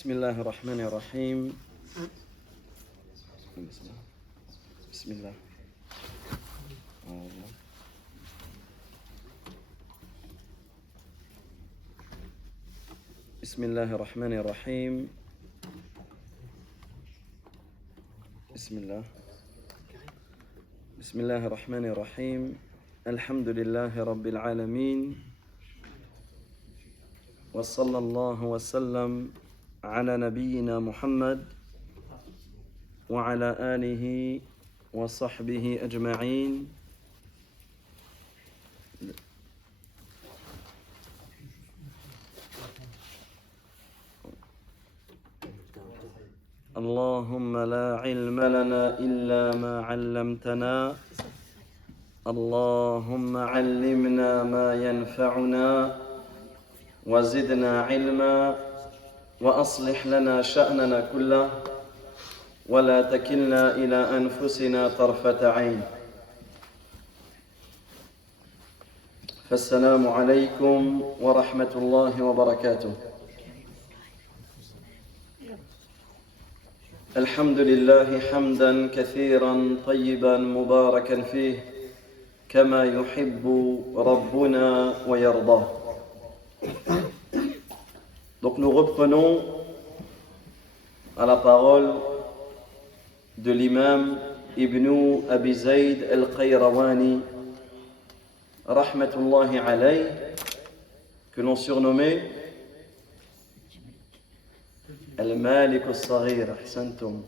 بسم الله الرحمن الرحيم. بسم الله. بسم الله الرحمن الرحيم. بسم الله. بسم الله الرحمن الرحيم. الحمد لله رب العالمين، وصلى الله وسلم على نبينا محمد وعلى آله وصحبه أجمعين. اللهم لا علم لنا إلا ما علمتنا، اللهم علمنا ما ينفعنا وزدنا علما وأصلح لنا شأننا كله ولا تكلنا إلى أنفسنا طرفة عين. فالسلام عليكم ورحمة الله وبركاته. الحمد لله حمدا كثيرا طيبا مباركا فيه كما يحب ربنا ويرضاه. Donc nous reprenons à la parole de l'imam Ibn Abi Zayd al-Qayrawani rahmatullahi alayh, que l'on surnommait Al-Malik al-Saghir, ahsantum,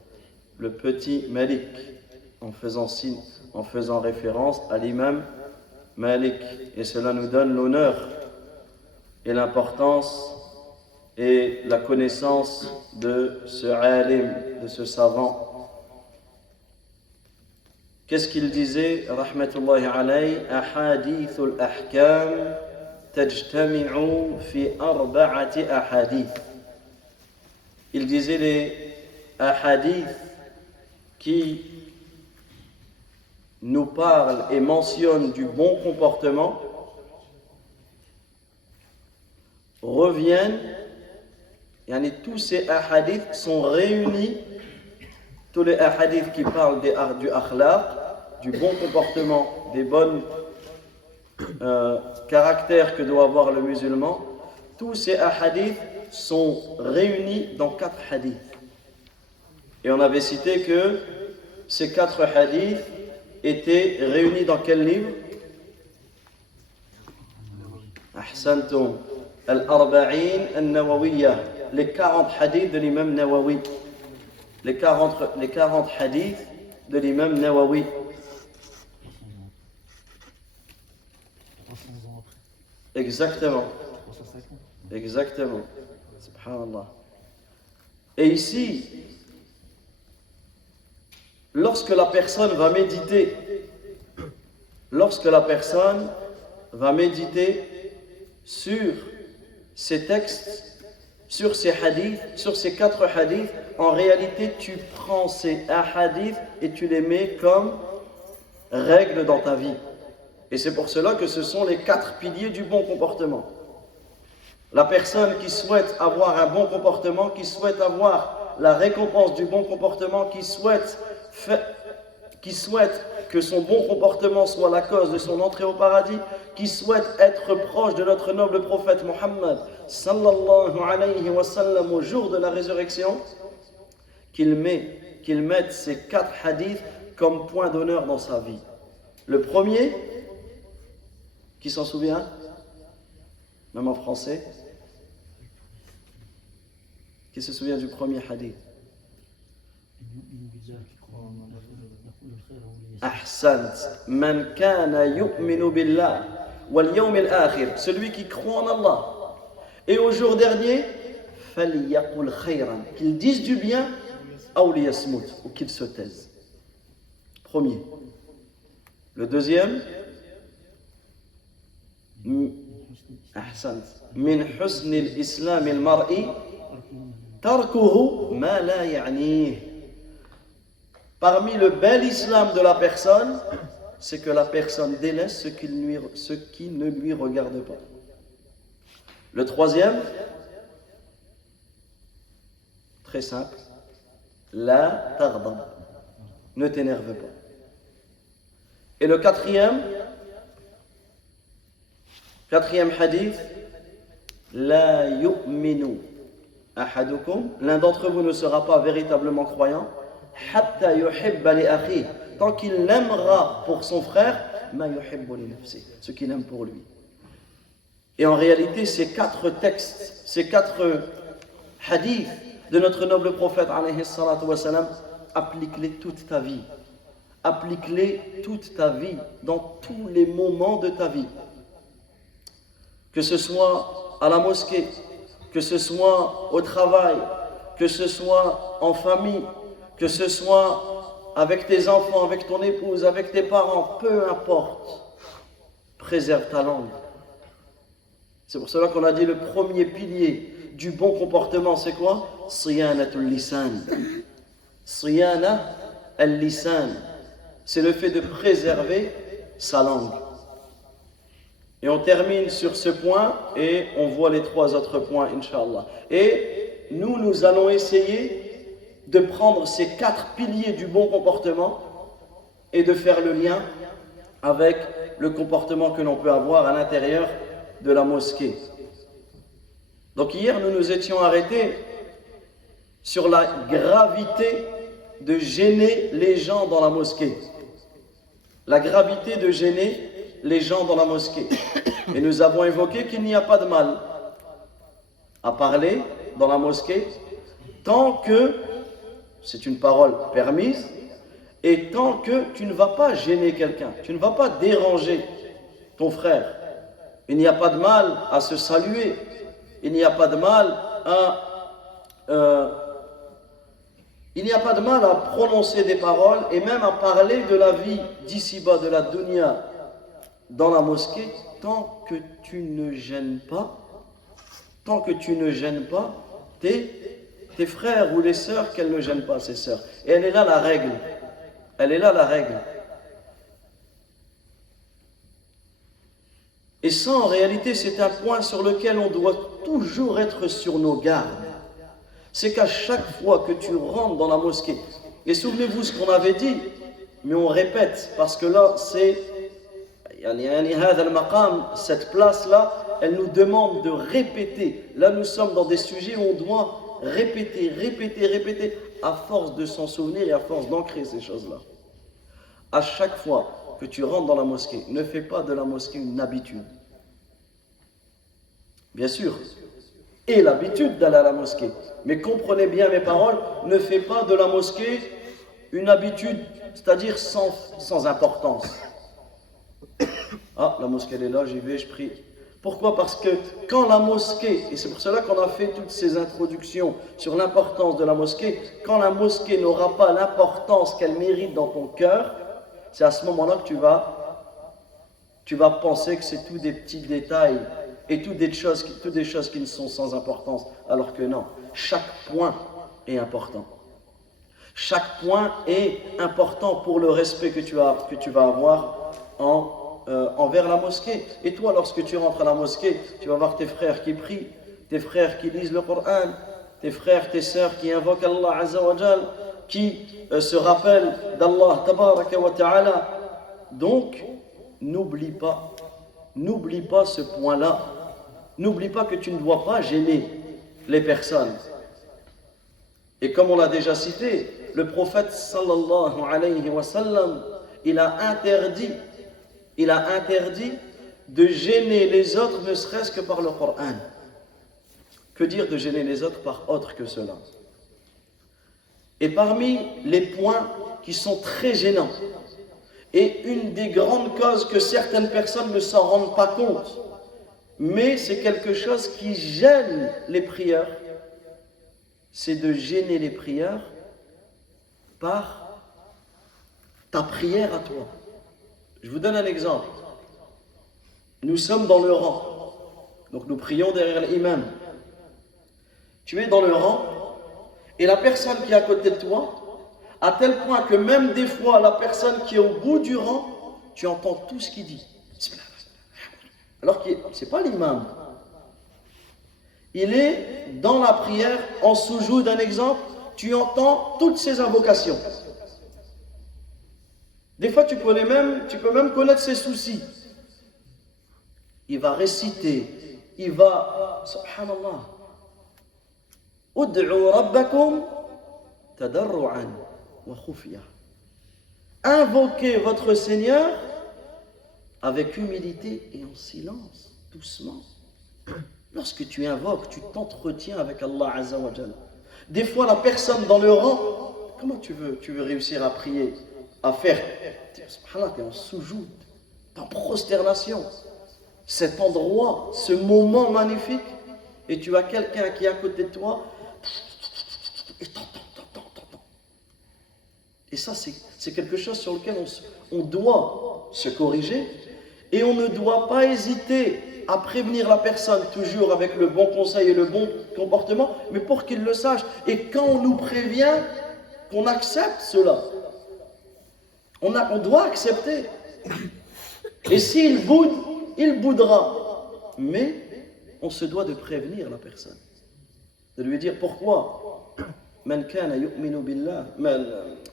le petit Malik, en faisant référence à l'imam Malik. Et cela nous donne l'honneur et l'importance et la connaissance de ce alim, de ce savant. Qu'est-ce qu'il disait, rahmatullahi alayh? Ahadithul ahkam tajtami'u fi arba'ati ahadith. Il disait les ahadiths qui nous parlent et mentionnent du bon comportement reviennent, tous ces ahadiths sont réunis, tous les ahadiths qui parlent du akhlaq, du bon comportement, des bonnes caractères que doit avoir le musulman, tous ces ahadiths sont réunis dans 4 hadiths. Et on avait cité que ces 4 hadiths étaient réunis dans quel livre? Ahsantum, Al-Arba'in al-Nawawiyya, les 40 hadiths de l'imam Nawawi. Les 40 hadiths de l'imam Nawawi. Exactement. Exactement. Subhanallah. Et ici, lorsque la personne va méditer sur ces textes, sur ces hadiths, sur ces 4 hadiths, en réalité, tu prends ces hadiths et tu les mets comme règles dans ta vie. Et c'est pour cela que ce sont les 4 piliers du bon comportement. La personne qui souhaite avoir un bon comportement, qui souhaite avoir la récompense du bon comportement, qui souhaite que son bon comportement soit la cause de son entrée au paradis, qui souhaite être proche de notre noble prophète Muhammad sallallahu alayhi wa sallam au jour de la résurrection, qu'il mette ces 4 hadiths comme point d'honneur dans sa vie. Le premier, qui s'en souvient, même en français, qui se souvient du premier hadith? Ahsant, man kana yu'minu billah wal yawm al-akhir, celui qui croit en Allah et au jour dernier, falyaqul khayran, qu'il dise du bien, aw liyasmut, ou qu'il se taise. Premier. Le deuxième, ahsant, min husn al-islam al-mar'i tarkuhu ma la ya'nih. Parmi le bel islam de la personne, c'est que la personne délaisse ce qui ne lui regarde pas. Le troisième, Très simple. La taghdab. Ne t'énerve pas. Et le quatrième hadith, la yu'minu ahadukum, l'un d'entre vous ne sera pas véritablement croyant, hatta yuhibba li akhihi, tant qu'il aimera pour son frère, ma yuhibbu li nafsihi, ce qu'il aime pour lui. Et en réalité, ces 4 textes, ces 4 hadiths de notre noble prophète, alayhi salatu wa salam, applique-les toute ta vie. Applique-les toute ta vie, dans tous les moments de ta vie. Que ce soit à la mosquée, que ce soit au travail, que ce soit en famille, que ce soit avec tes enfants, avec ton épouse, avec tes parents, peu importe. Préserve ta langue. C'est pour cela qu'on a dit le premier pilier du bon comportement, c'est quoi? Siyanatul lisan. Siyana al-lisan. C'est le fait de préserver sa langue. Et on termine sur ce point et on voit les 3 autres points, Inch'Allah. Et nous allons essayer de prendre ces 4 piliers du bon comportement et de faire le lien avec le comportement que l'on peut avoir à l'intérieur de la mosquée. Donc hier, nous nous étions arrêtés sur la gravité de gêner les gens dans la mosquée. La gravité de gêner les gens dans la mosquée. Et nous avons évoqué qu'il n'y a pas de mal à parler dans la mosquée tant que c'est une parole permise et tant que tu ne vas pas gêner quelqu'un, tu ne vas pas déranger ton frère. Il n'y a pas de mal à se saluer, il n'y a pas de mal à prononcer des paroles et même à parler de la vie d'ici-bas, de la dunya dans la mosquée, tant que tu ne gênes pas tes frères ou les sœurs, qu'elles ne gênent pas ses sœurs. Et elle est là la règle. Et ça, en réalité, c'est un point sur lequel on doit toujours être sur nos gardes. C'est qu'à chaque fois que tu rentres dans la mosquée, et souvenez-vous ce qu'on avait dit, mais on répète, parce que là, cette place-là, elle nous demande de répéter. Là, nous sommes dans des sujets où on doit répéter, à force de s'en souvenir et à force d'ancrer ces choses-là. À chaque fois que tu rentres dans la mosquée, ne fais pas de la mosquée une habitude. Bien sûr, et l'habitude d'aller à la mosquée. Mais comprenez bien mes paroles, ne fais pas de la mosquée une habitude, c'est-à-dire sans importance. Ah, la mosquée elle est là, j'y vais, je prie. Pourquoi? Parce que quand la mosquée, et c'est pour cela qu'on a fait toutes ces introductions sur l'importance de la mosquée, quand la mosquée n'aura pas l'importance qu'elle mérite dans ton cœur, c'est à ce moment-là que tu vas penser que c'est tous des petits détails et toutes des choses qui ne sont sans importance, alors que non, chaque point est important. Chaque point est important pour le respect que tu vas avoir envers la mosquée. Et toi, lorsque tu rentres à la mosquée, tu vas voir tes frères qui prient, tes frères qui lisent le Coran, tes frères, tes sœurs qui invoquent Allah Azza wa Jal, qui se rappellent d'Allah Tabaraka wa Ta'ala. Donc, n'oublie pas ce point-là. N'oublie pas que tu ne dois pas gêner les personnes. Et comme on l'a déjà cité, le prophète sallallahu alayhi wa sallam, il a interdit de gêner les autres, ne serait-ce que par le Coran. Que dire de gêner les autres par autre que cela? Et parmi les points qui sont très gênants, et une des grandes causes que certaines personnes ne s'en rendent pas compte, mais c'est quelque chose qui gêne les prieurs, c'est de gêner les prieurs par ta prière à toi. Je vous donne un exemple. Nous sommes dans le rang, donc nous prions derrière l'imam. Tu es dans le rang, et la personne qui est à côté de toi, à tel point que même des fois, la personne qui est au bout du rang, tu entends tout ce qu'il dit. Alors que ce n'est pas l'imam. Il est dans la prière, en soujoud d'un exemple, tu entends toutes ces invocations. Des fois, tu peux même connaître ses soucis. Il va réciter, il va, subhanallah, ud'u rabbakum tadarru'an wa khufya. Invoquez votre Seigneur avec humilité et en silence, doucement. Lorsque tu invoques, tu t'entretiens avec Allah Azza wa Jalla. Des fois, la personne dans le rang, comment tu veux réussir à prier, à faire, subhanallah, tu es en soujoud, tu es en prosternation. Cet endroit, ce moment magnifique, et tu as quelqu'un qui est à côté de toi, et t'entends. Et ça, c'est quelque chose sur lequel on doit se corriger, et on ne doit pas hésiter à prévenir la personne, toujours avec le bon conseil et le bon comportement, mais pour qu'il le sache. Et quand on nous prévient, qu'on accepte cela. On doit accepter. Et s'il boude, il boudera. Mais on se doit de prévenir la personne. De lui dire pourquoi. Man kana yu'minu billah,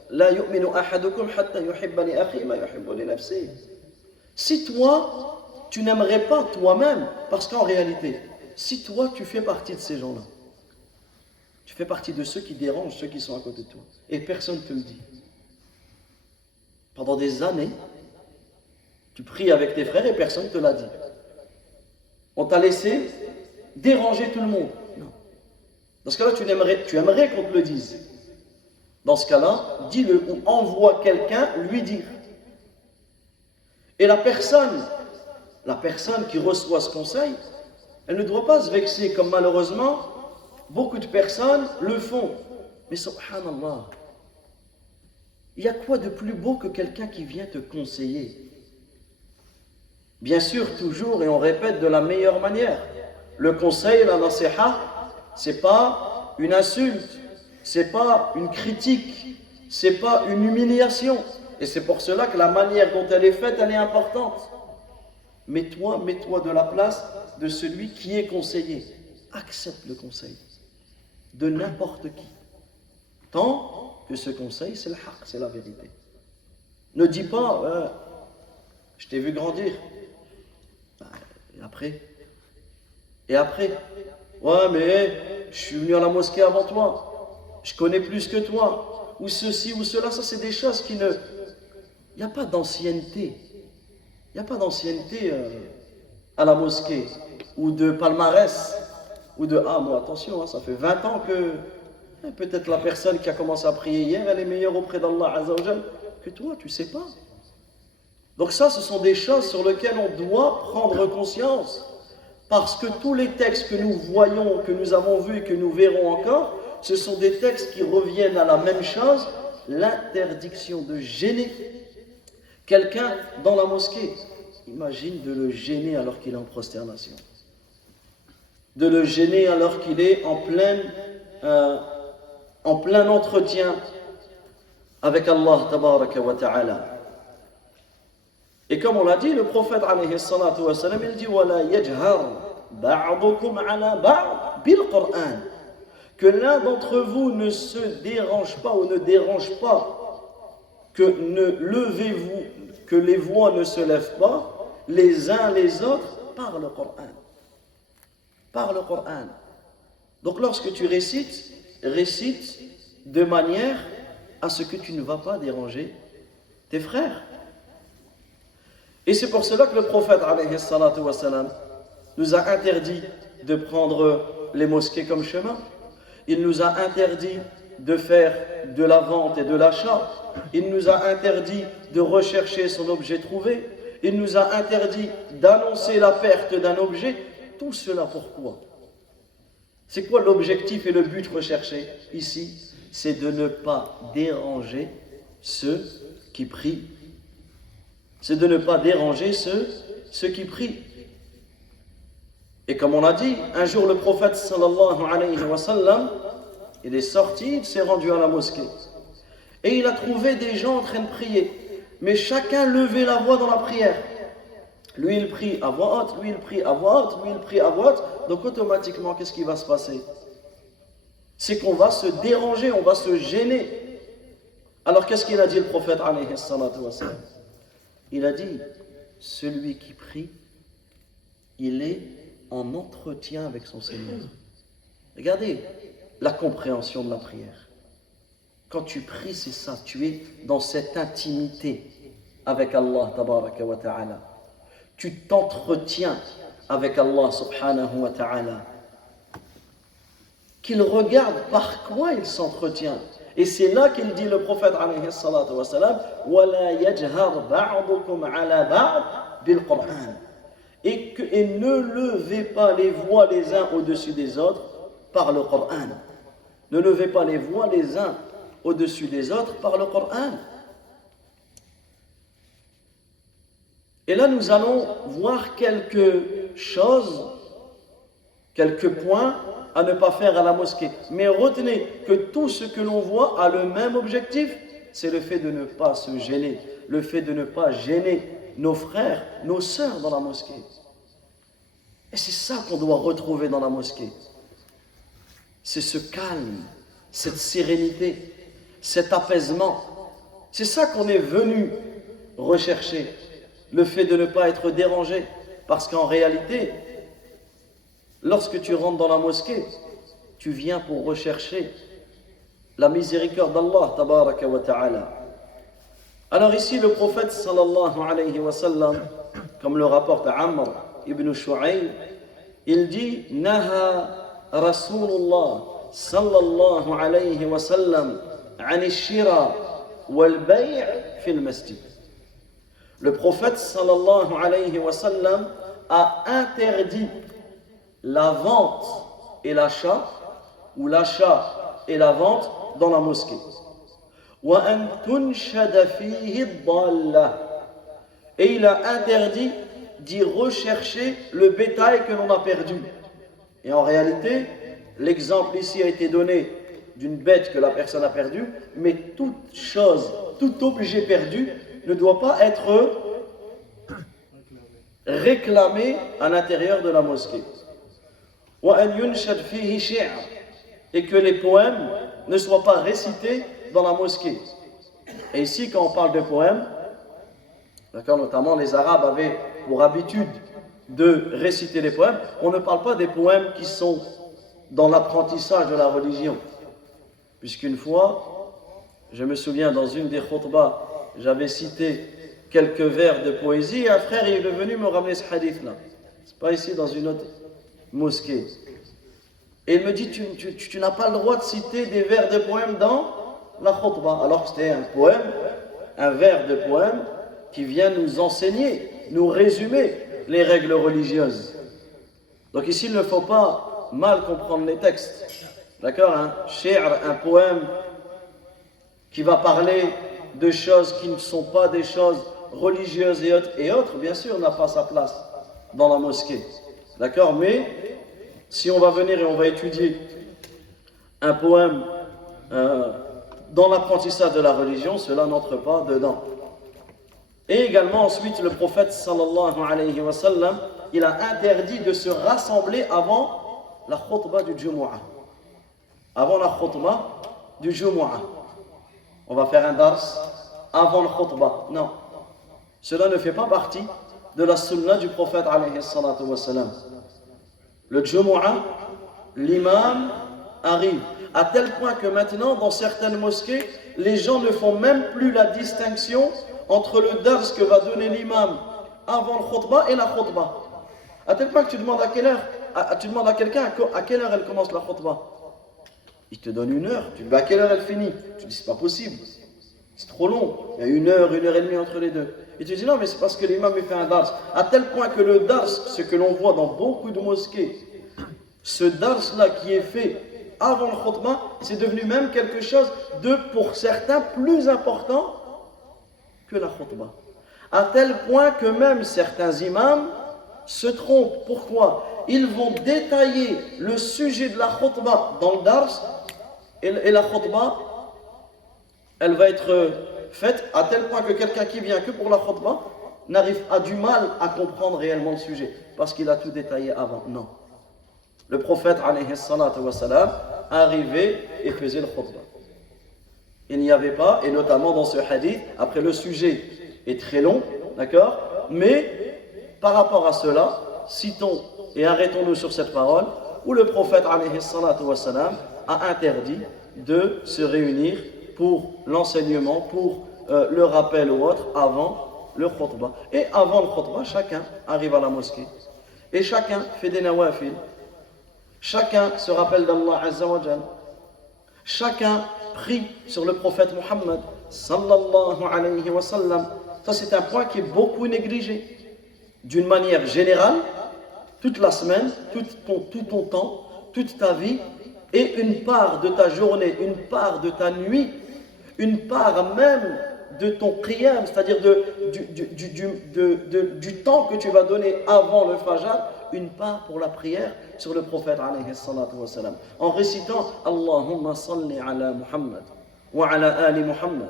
la yu'minu ahadukum hatta yuhibba li akhihi ma yuhibbu li nafsihi. Si toi, tu n'aimerais pas toi-même, parce qu'en réalité, si toi, tu fais partie de ces gens-là, tu fais partie de ceux qui dérangent, ceux qui sont à côté de toi, et personne ne te le dit. Pendant des années, tu pries avec tes frères et personne ne te l'a dit. On t'a laissé déranger tout le monde. Non. Dans ce cas-là, tu aimerais qu'on te le dise. Dans ce cas-là, dis-le ou envoie quelqu'un lui dire. Et la personne qui reçoit ce conseil, elle ne doit pas se vexer comme malheureusement beaucoup de personnes le font. Mais subhanallah, il y a quoi de plus beau que quelqu'un qui vient te conseiller? Bien sûr, toujours, et on répète de la meilleure manière. Le conseil, la nasiha, c'est pas une insulte, c'est pas une critique, c'est pas une humiliation. Et c'est pour cela que la manière dont elle est faite, elle est importante. Mets-toi de la place de celui qui est conseillé. Accepte le conseil de n'importe qui. Tant que ce conseil, c'est le haqq, c'est la vérité. Ne dis pas, je t'ai vu grandir. Et après, ouais, mais je suis venu à la mosquée avant toi. Je connais plus que toi. Ou ceci ou cela, ça c'est des choses qui ne... Il n'y a pas d'ancienneté. Il n'y a pas d'ancienneté à la mosquée. Ou de palmarès. Ou de, moi attention, ça fait 20 ans que... Peut-être la personne qui a commencé à prier hier, elle est meilleure auprès d'Allah Azza wa Jal que toi, tu ne sais pas. Donc ça, ce sont des choses sur lesquelles on doit prendre conscience. Parce que tous les textes que nous voyons, que nous avons vus et que nous verrons encore, ce sont des textes qui reviennent à la même chose, l'interdiction de gêner quelqu'un dans la mosquée. Imagine de le gêner alors qu'il est en prosternation. De le gêner alors qu'il est en plein entretien avec Allah tabaraka wa ta'ala. Et comme on l'a dit, le prophète alayhi salatu wa salam, il dit wala yajhar ba'dukum ala ba'd bil Qur'an, que l'un d'entre vous ne se dérange pas ou ne dérange pas, que les voix ne se lèvent pas les uns les autres par le Qur'an. Par le Qur'an. Donc lorsque tu récites de manière à ce que tu ne vas pas déranger tes frères. Et c'est pour cela que le prophète alayhi salatu wa salam nous a interdit de prendre les mosquées comme chemin. Il nous a interdit de faire de la vente et de l'achat. Il nous a interdit de rechercher son objet trouvé. Il nous a interdit d'annoncer la perte d'un objet. Tout cela pourquoi? C'est quoi l'objectif et le but recherché ici? C'est de ne pas déranger ceux qui prient. C'est de ne pas déranger ceux qui prient. Et comme on l'a dit, un jour le prophète sallallahu alayhi wa sallam, il est sorti, il s'est rendu à la mosquée. Et il a trouvé des gens en train de prier. Mais chacun levait la voix dans la prière. Lui il prie à voix haute, lui il prie à voix haute, lui il prie à voix haute. Donc automatiquement, qu'est-ce qui va se passer? c'est qu'on va se déranger, on va se gêner. Alors qu'est-ce qu'il a dit le prophète alayhi salatu wa salam? Il a dit, celui qui prie, il est en entretien avec son Seigneur. Regardez la compréhension de la prière. Quand tu pries, c'est ça, tu es dans cette intimité avec Allah tabaraka wa ta'ala. Tu t'entretiens avec Allah subhanahu wa ta'ala. Qu'il regarde par quoi il s'entretient. Et c'est là qu'il dit le prophète alayhi salatu wa salam, وَلَا يَجْهَرْ بَعْضُكُمْ عَلَى بَعْضٍ بِالْقُرْآنِ. Et ne levez pas les voix les uns au-dessus des autres par le Coran. Ne levez pas les voix les uns au-dessus des autres par le Coran. Et là, nous allons voir quelque chose, quelques points à ne pas faire à la mosquée. Mais retenez que tout ce que l'on voit a le même objectif, c'est le fait de ne pas se gêner, le fait de ne pas gêner nos frères, nos sœurs dans la mosquée. Et c'est ça qu'on doit retrouver dans la mosquée. C'est ce calme, cette sérénité, cet apaisement. C'est ça qu'on est venu rechercher. Le fait de ne pas être dérangé. Parce qu'en réalité, lorsque tu rentres dans la mosquée, tu viens pour rechercher la miséricorde d'Allah, tabaraka wa ta'ala. Alors ici, le prophète sallallahu alayhi wa sallam, comme le rapporte Amr ibn Shu'ayb, il dit « Naha Rasulullah sallallahu alayhi wa sallam an al-shira wal-bay' fi al-masjid » Le prophète sallallahu alayhi wa sallam a interdit la vente et l'achat, ou l'achat et la vente dans la mosquée. Et il a interdit d'y rechercher le bétail que l'on a perdu. Et en réalité, l'exemple ici a été donné d'une bête que la personne a perdue, mais toute chose, tout objet perdu ne doit pas être réclamé à l'intérieur de la mosquée. Et que les poèmes ne soient pas récités dans la mosquée. Et ici, quand on parle de poèmes, d'accord, notamment les Arabes avaient pour habitude de réciter les poèmes, on ne parle pas des poèmes qui sont dans l'apprentissage de la religion. Puisqu'une fois, je me souviens dans une des khutbahs, j'avais cité quelques vers de poésie et un frère est venu me ramener ce hadith-là. C'est pas ici dans une autre mosquée. Et il me dit, tu n'as pas le droit de citer des vers de poèmes dans la khutbah. Alors que c'était un poème, un vers de poème qui vient nous enseigner, nous résumer les règles religieuses. Donc ici, il ne faut pas mal comprendre les textes. D'accord, un shi'r, un poème qui va parler de choses qui ne sont pas des choses religieuses et autres, bien sûr, n'a pas sa place dans la mosquée. D'accord, mais si on va venir et on va étudier un poème dans l'apprentissage de la religion, cela n'entre pas dedans. Et également ensuite, le prophète sallallahu alayhi wa sallam, il a interdit de se rassembler avant la khutbah du Jumu'ah. Avant la khutbah du Jumu'ah. On va faire un dars avant le khutbah. Non. Cela ne fait pas partie de la sunna du prophète alayhi salatu wa salam. Le Jumu'ah, l'imam arrive. À tel point que maintenant, dans certaines mosquées, les gens ne font même plus la distinction entre le dars que va donner l'imam avant le khutbah et la khutbah. À tel point que tu demandes à quelle heure, tu demandes à quelqu'un à quelle heure elle commence la khutbah. Il te donne une heure. Tu dis à quelle heure elle finit. Tu dis c'est pas possible. C'est trop long. Il y a une heure et demie entre les deux. Il te dit non, mais c'est parce que l'imam il fait un dars. À tel point que le dars, ce que l'on voit dans beaucoup de mosquées, ce dars-là qui est fait avant le khutbah, c'est devenu même quelque chose de, pour certains, plus important que la khutbah. À tel point que même certains imams se trompent. Pourquoi? Ils vont détailler le sujet de la khutbah dans le dars et la khutbah, elle va être faite à tel point que quelqu'un qui vient que pour la khutbah a du mal à comprendre réellement le sujet parce qu'il a tout détaillé avant. Non. Le prophète alayhi salatu wa salam, arrivait et faisait le khutbah. Il n'y avait pas, et notamment dans ce hadith, après le sujet est très long, d'accord, mais par rapport à cela, citons et arrêtons-nous sur cette parole où le prophète alayhi salatu wassalam a interdit de se réunir pour l'enseignement, pour le rappel ou autre avant le khutbah. Et avant le khutbah, chacun arrive à la mosquée et chacun fait des nawafil, chacun se rappelle d'Allah Azza wa Jal, chacun prie sur le prophète Muhammad sallallahu alayhi wa sallam. Ça, c'est un point qui est beaucoup négligé. D'une manière générale, toute la semaine, tout ton temps, toute ta vie, et une part de ta journée, une part de ta nuit, une part même de ton qiyam, c'est-à-dire du temps que tu vas donner avant le fajr, une part pour la prière sur le prophète alayhi salatu wa salam, en récitant Allahumma salli ala Muhammad wa ala ali Muhammad.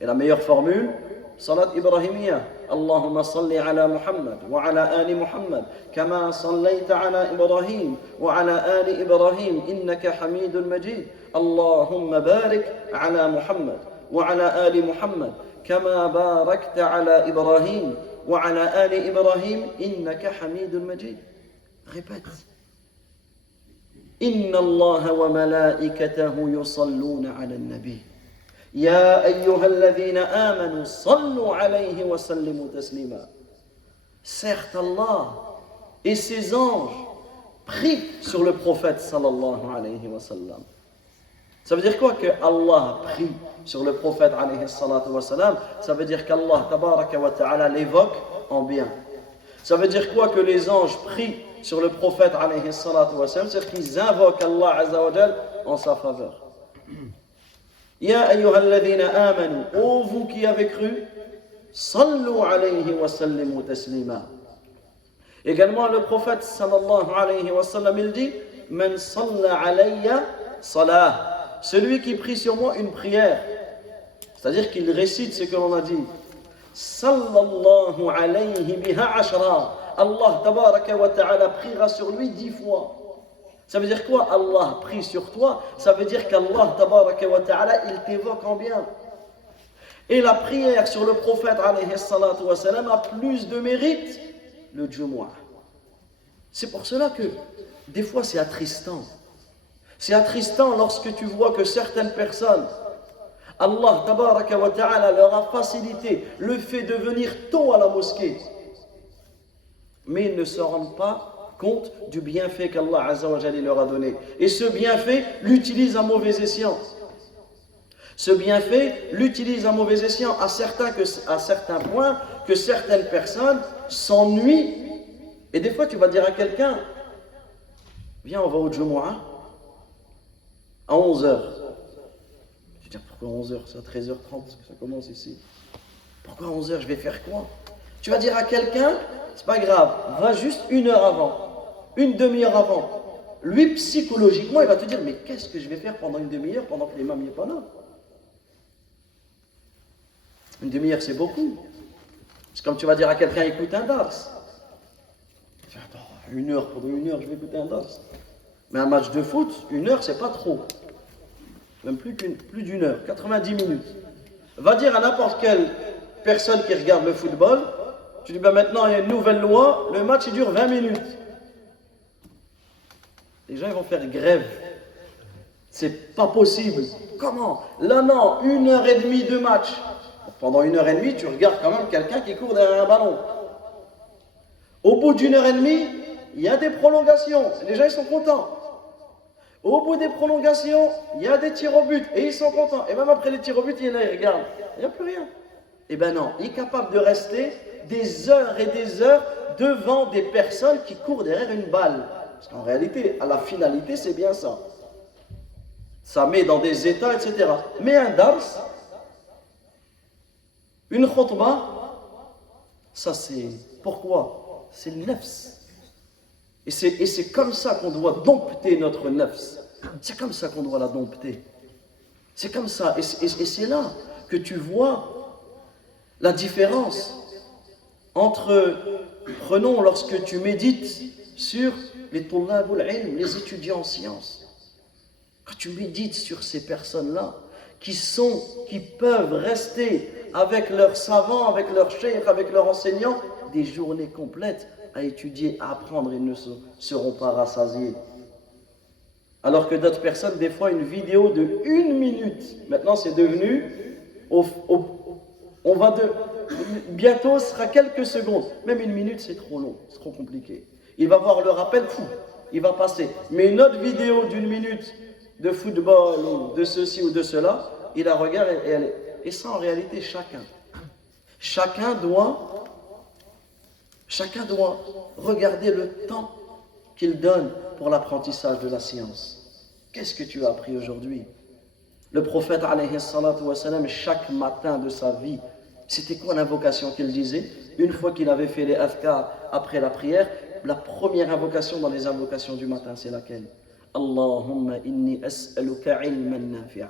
Et la meilleure formule, salat ibrahimiyya, Allahumma salli ala Muhammad wa ala ali Muhammad kama sallayta ala Ibrahim wa ala ali Ibrahim innaka hamidun majid. Allahumma barik ala Muhammad wa ala ali Muhammad kama barakta ala Ibrahim wa ala ali Ibrahim innaka hamidun majid. Répète. Inna Allah wa malaikatahu yusalluna ala an-nabi. يا أيها الذين آمنوا صلوا عليه وسلموا تسليما. Certes, Allah et ses anges prient sur le prophète sallallahu alayhi wa sallam. Ça veut dire quoi que Allah prie sur le prophète alayhi salatu wa sallam? Ça veut dire qu'Allah tabaraka wa ta'ala l'évoque en bien. Ça veut dire quoi que les anges prient sur le prophète alayhi salatu wa sallam? C'est-à-dire qu'ils invoquent Allah azza wa jal en sa faveur. Ya ayyuhalladhina amanu, ô vous qui avez cru, sallu alayhi wa sallimu taslima. Également le prophète sallallahu alayhi wa sallam, il dit man salla alayya salah, celui qui prie sur moi une prière, c'est-à-dire qu'il récite ce que l'on a dit, sallallahu alayhi biha ashra, Allah tabaraka wa ta'ala priera sur lui 10 fois. Ça veut dire quoi? Allah prie sur toi, ça veut dire qu'Allah tabaraka wa ta'ala il t'évoque en bien. Et la prière sur le prophète alayhi salatu wa salam a plus de mérite le Jumu'ah. C'est pour cela que des fois c'est attristant. C'est attristant lorsque tu vois que certaines personnes, Allah tabaraka wa ta'ala leur a facilité le fait de venir tôt à la mosquée, mais ils ne se rendent pas compte du bienfait qu'Allah Azza wa Jalla leur a donné. Et ce bienfait l'utilise à mauvais escient. Ce bienfait l'utilise à mauvais escient à certains points que certaines personnes s'ennuient. Et des fois tu vas dire à quelqu'un, viens on va au Jumu'ah à 11h. Tu dis pourquoi 11h? C'est à 13h30 que ça commence ici. Pourquoi 11h? Je vais faire quoi? Tu vas dire à quelqu'un, c'est pas grave, va juste 1 heure avant, une demi-heure avant. Lui, psychologiquement, il va te dire, mais qu'est-ce que je vais faire pendant une demi-heure pendant que l'imam n'est pas là? Une demi-heure, c'est beaucoup. C'est comme tu vas dire à quelqu'un, écoute un dars. Tu vas attends, 1 heure, pendant 1 heure, je vais écouter un dars. Mais un match de foot, 1 heure, c'est pas trop. Même plus d'1 heure, 90 minutes. Va dire à n'importe quelle personne qui regarde le football, tu dis, ben maintenant il y a une nouvelle loi, le match il dure 20 minutes. Les gens ils vont faire grève. C'est pas possible. Comment? Là non, 1h30 de match. Pendant 1h30, tu regardes quand même quelqu'un qui court derrière un ballon. Au bout d'1h30, il y a des prolongations. Les gens ils sont contents. Au bout des prolongations, il y a des tirs au but et ils sont contents. Et même après les tirs au but, il y en a, ils regardent. Il n'y a plus rien. Eh bien non, il est capable de rester des heures et des heures devant des personnes qui courent derrière une balle. Parce qu'en réalité, à la finalité, c'est bien ça. Ça met dans des états, etc. Mais un dars, une khutbah, ça c'est... Pourquoi? C'est le nafs. Et c'est comme ça qu'on doit dompter notre nafs. C'est comme ça qu'on doit la dompter. C'est comme ça. Et c'est là que tu vois la différence entre, prenons lorsque tu médites sur les tullabul ilm, les étudiants en sciences. Quand tu médites sur ces personnes-là, qui peuvent rester avec leurs savants, avec leurs cheikhs, avec leurs enseignants, des journées complètes à étudier, à apprendre, ils ne seront pas rassasiés. Alors que d'autres personnes, des fois, une vidéo de 1 minute, maintenant c'est devenu, bientôt ce sera quelques secondes, même 1 minute c'est trop long, c'est trop compliqué. Il va voir le rappel, fou, il va passer. Mais une autre vidéo d'1 minute de football ou de ceci ou de cela, il la regarde et ça en réalité chacun doit regarder le temps qu'il donne pour l'apprentissage de la science. Qu'est-ce que tu as appris aujourd'hui? Le prophète alayhi salatu wa salam, chaque matin de sa vie, c'était quoi l'invocation qu'il disait? Une fois qu'il avait fait les adhkar après la prière, la première invocation dans les invocations du matin, c'est laquelle? Allahumma inni as'aluka ilman nafi'a.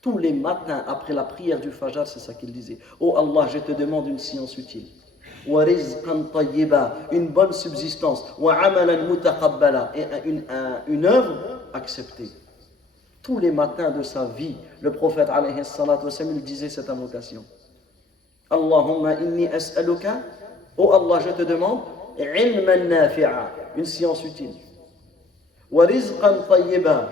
Tous les matins après la prière du Fajr, c'est ça qu'il disait. Oh Allah, je te demande une science utile. Wa rizqan tayyiba, une bonne subsistance. Wa amalan mutaqabbala, et une œuvre acceptée. Tous les matins de sa vie, le prophète alayhi salatu wa sallam, il disait cette invocation. Allahumma inni as'aluka, oh Allah, je te demande ilman nafi'a, une science utile. Wa rizqan tayyiba,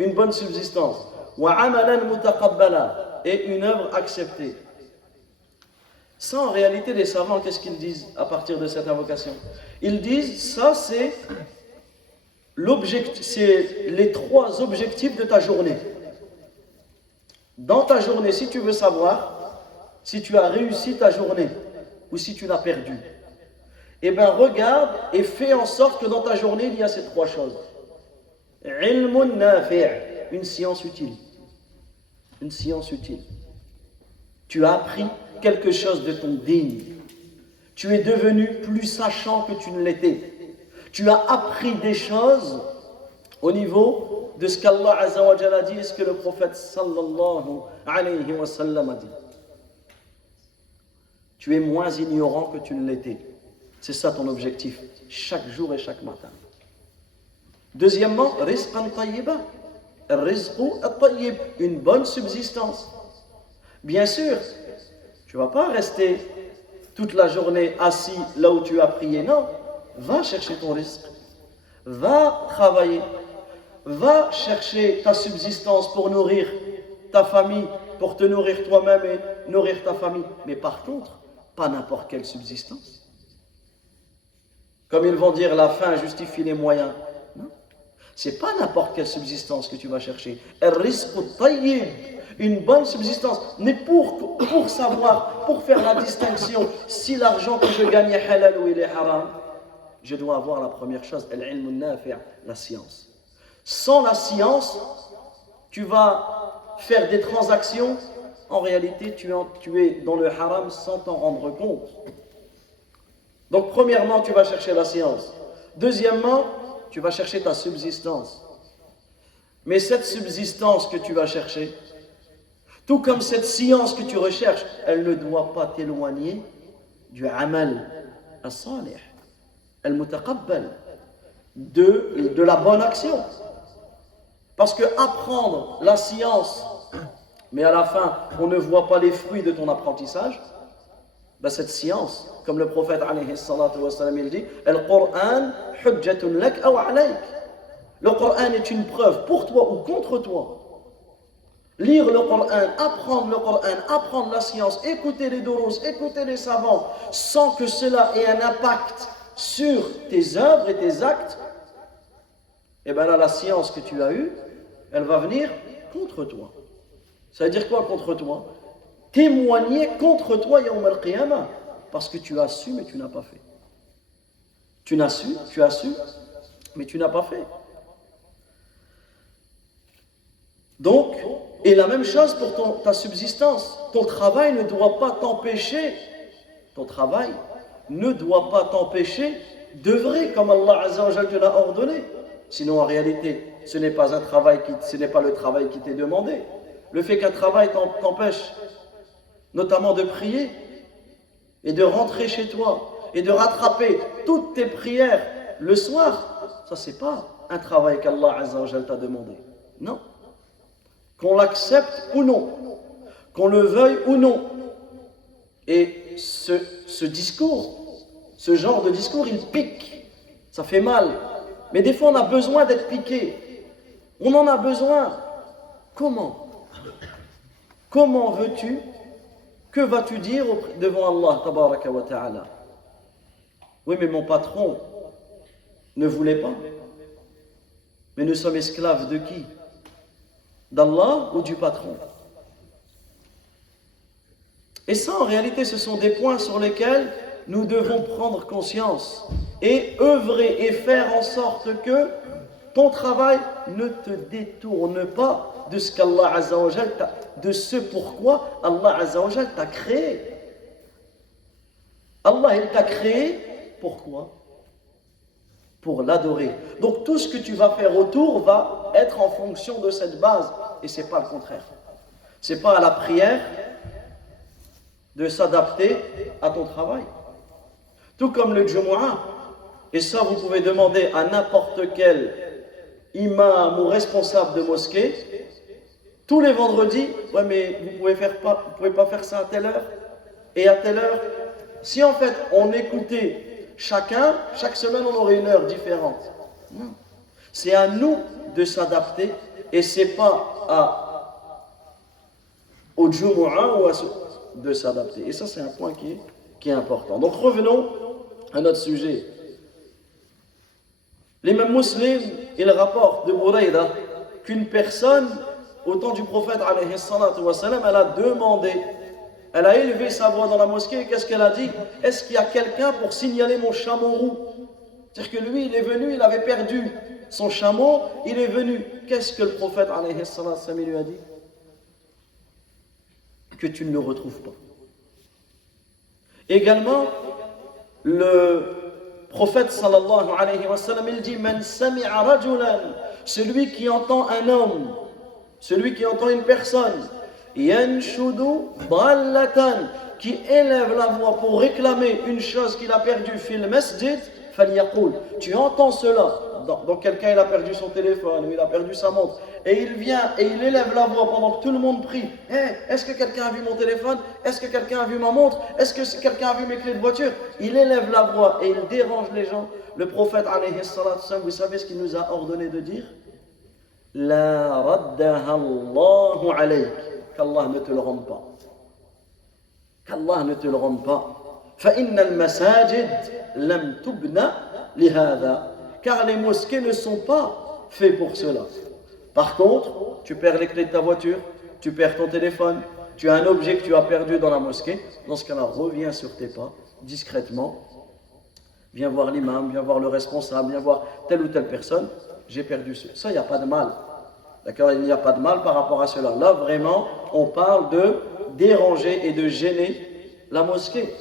une bonne subsistance. Wa amalan mutaqabbala, et une œuvre acceptée. Ça, en réalité, les savants, qu'est-ce qu'ils disent à partir de cette invocation? Ils disent, ça c'est les 3 objectifs de ta journée. Dans ta journée, si tu veux savoir si tu as réussi ta journée ou si tu l'as perdue, eh bien regarde et fais en sorte que dans ta journée, il y a ces 3 choses. Ilmun nafi', une science utile. Une science utile. Tu as appris quelque chose de ton digne. Tu es devenu plus sachant que tu ne l'étais. Tu as appris des choses au niveau de ce qu'Allah Azza wa Jalla a dit et ce que le prophète sallallahu alayhi wa sallam a dit. Tu es moins ignorant que tu ne l'étais. C'est ça ton objectif, chaque jour et chaque matin. Deuxièmement, rizqan tayyiba. Rizqu at-tayyib, une bonne subsistance. Bien sûr, tu ne vas pas rester toute la journée assis là où tu as prié, non. Va chercher ton rizq, va travailler, va chercher ta subsistance pour nourrir ta famille, pour te nourrir toi-même et nourrir ta famille. Mais par contre, pas n'importe quelle subsistance. Comme ils vont dire, la fin justifie les moyens. Non, c'est pas n'importe quelle subsistance que tu vas chercher. Al-rizq at-tayyib, une bonne subsistance. Mais pour savoir, pour faire la distinction, si l'argent que je gagne est halal ou il est haram, je dois avoir la première chose, al-ilm nafi', la science. Sans la science, tu vas faire des transactions, en réalité tu es dans le haram sans t'en rendre compte. Donc premièrement, tu vas chercher la science. Deuxièmement, tu vas chercher ta subsistance. Mais cette subsistance que tu vas chercher, tout comme cette science que tu recherches, elle ne doit pas t'éloigner du amal as-salih, al-mutaqabbal, de la bonne action. Parce que apprendre la science, mais à la fin, on ne voit pas les fruits de ton apprentissage, ben cette science, comme le prophète alayhi salatu wa sallam, il dit, Al-Qur'an hujjatun lak aw alayk. Le Coran est une preuve pour toi ou contre toi. Lire le Coran, apprendre la science, écouter les durus, écouter les savants, sans que cela ait un impact sur tes œuvres et tes actes, et bien là, la science que tu as eue, elle va venir contre toi. Ça veut dire quoi contre toi? Témoigner contre toi, Yawm al-Qiyamah, parce que tu as su, mais tu n'as pas fait. Tu as su, mais tu n'as pas fait. Donc, et la même chose pour ta subsistance. Ton travail ne doit pas t'empêcher, d'œuvrer comme Allah Azza wa Jalla te l'a ordonné. Sinon, en réalité, ce n'est pas le travail qui t'est demandé. Le fait qu'un travail t'empêche, notamment de prier, et de rentrer chez toi, et de rattraper toutes tes prières le soir, ça c'est pas un travail qu'Allah Azza wa Jalla t'a demandé. Non. Qu'on l'accepte ou non, qu'on le veuille ou non. Et ce discours, ce genre de discours, il pique, ça fait mal. Mais des fois, on a besoin d'être piqué. On en a besoin. Comment veux-tu, que vas-tu dire devant Allah, tabaraka wa ta'ala? Oui, mais mon patron ne voulait pas. Mais nous sommes esclaves de qui? D'Allah ou du patron? Et ça, en réalité, ce sont des points sur lesquels nous devons prendre conscience et œuvrer et faire en sorte que ton travail ne te détourne pas de ce qu'Allah Azza wa Jal de ce pourquoi Allah Azza wa Jal t'a créé. Allah, il t'a créé, pourquoi? Pour l'adorer. Donc tout ce que tu vas faire autour va être en fonction de cette base. Et ce n'est pas le contraire. Ce n'est pas à la prière de s'adapter à ton travail. Tout comme le Jumu'ah. Et ça, vous pouvez demander à n'importe quel imam ou responsable de mosquée. Tous les vendredis, ouais, mais vous pouvez pas faire ça à telle heure et à telle heure. Si en fait on écoutait chaque semaine on aurait une heure différente. Non. C'est à nous de s'adapter et c'est pas au Jumu'ah ou de s'adapter. Et ça c'est un point qui est important. Donc revenons à notre sujet. L'imam Muslim, il rapporte de Buraïda qu'une personne, au temps du prophète, alayhi salatu wa salam, elle a demandé, elle a élevé sa voix dans la mosquée, et qu'est-ce qu'elle a dit? Est-ce qu'il y a quelqu'un pour signaler mon chameau roux? C'est-à-dire que lui, il est venu, il avait perdu son chameau, il est venu. Qu'est-ce que le prophète, alayhi salatu wa salam, lui a dit? Que tu ne le retrouves pas. Également, le prophète sallallahu alayhi wa sallam, il dit Man sami'a rajulan, celui qui entend un homme, celui qui entend une personne, yanshudu dallatan, qui élève la voix pour réclamer une chose qu'il a perdue fil masjid, falyaqul, tu entends cela. Donc quelqu'un il a perdu son téléphone ou il a perdu sa montre et il vient et il élève la voix pendant que tout le monde prie. Est-ce que quelqu'un a vu mon téléphone? Est-ce que quelqu'un a vu ma montre? Est-ce que quelqu'un a vu mes clés de voiture? Il élève la voix et il dérange les gens. Le prophète alayhi salatu wassalam, vous savez ce qu'il nous a ordonné de dire? La raddaha Allahu alayk, qu'Allah ne te le rende pas. Qu'Allah ne te le rende pas. Fa inna al-masajid lam tubna lihada. Car les mosquées ne sont pas faites pour cela. Par contre, tu perds les clés de ta voiture, tu perds ton téléphone, tu as un objet que tu as perdu dans la mosquée, dans ce cas-là, reviens sur tes pas, discrètement, viens voir l'imam, viens voir le responsable, viens voir telle ou telle personne, j'ai perdu ça, il n'y a pas de mal. D'accord, il n'y a pas de mal par rapport à cela. Là, vraiment, on parle de déranger et de gêner la mosquée.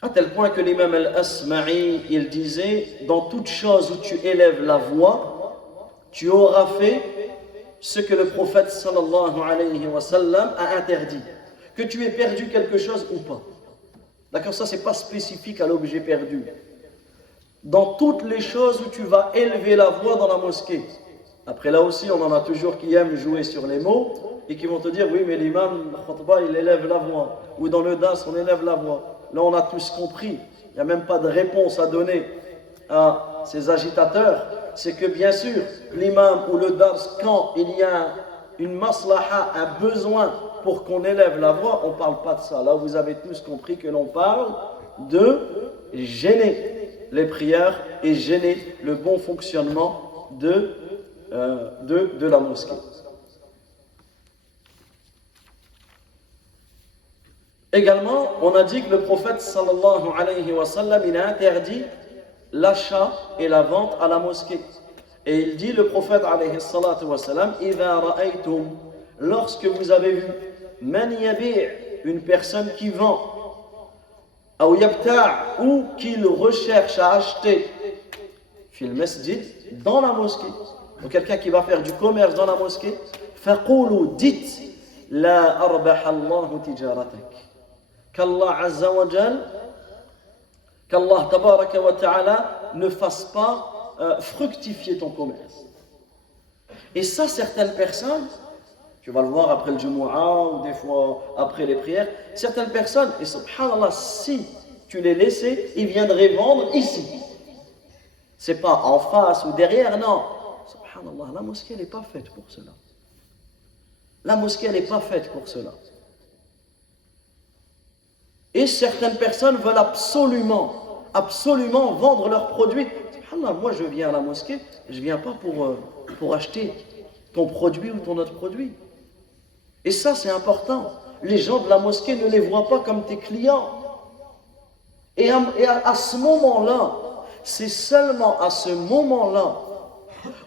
À tel point que l'imam al-Asma'i, il disait, dans toute chose où tu élèves la voix, tu auras fait ce que le prophète sallallahu alayhi wa sallam a interdit. Que tu aies perdu quelque chose ou pas. D'accord, ça c'est pas spécifique à l'objet perdu. Dans toutes les choses où tu vas élever la voix dans la mosquée. Après là aussi, on en a toujours qui aiment jouer sur les mots et qui vont te dire, oui mais l'imam, le khutbah, il élève la voix. Ou dans le das, on élève la voix. Là, on a tous compris. Il n'y a même pas de réponse à donner à ces agitateurs. C'est que bien sûr, l'imam ou le dars, quand il y a une maslaha, un besoin pour qu'on élève la voix, on ne parle pas de ça. Là, vous avez tous compris que l'on parle de gêner les prières et gêner le bon fonctionnement de la mosquée. Également, on a dit que le prophète sallallahu alayhi wa sallam, il a interdit l'achat et la vente à la mosquée. Et il dit, le prophète alayhi salatu wa sallam, idha ra'aytum, lorsque vous avez vu, man yabi', une personne qui vend, ou yabta' ou qu'il recherche à acheter, fil masjid, dans la mosquée. Donc quelqu'un qui va faire du commerce dans la mosquée, faqulu, dites, la arbaha Allahu tijaratak. Qu'Allah Azza wa Jal, qu'Allah Tabaraka wa Ta'ala ne fasse pas fructifier ton commerce. Et ça, certaines personnes, tu vas le voir après le Jumu'ah ou des fois après les prières, certaines personnes, et subhanallah, si tu les laissais, ils viendraient vendre ici. C'est pas en face ou derrière, non. Subhanallah, la mosquée, elle n'est pas faite pour cela. La mosquée, elle n'est pas faite pour cela. Et certaines personnes veulent absolument vendre leurs produits. Subhanallah, moi je viens à la mosquée, je ne viens pas pour acheter ton produit ou ton autre produit. Et ça, c'est important. Les gens de la mosquée ne les voient pas comme tes clients. Et à ce moment-là, c'est seulement à ce moment-là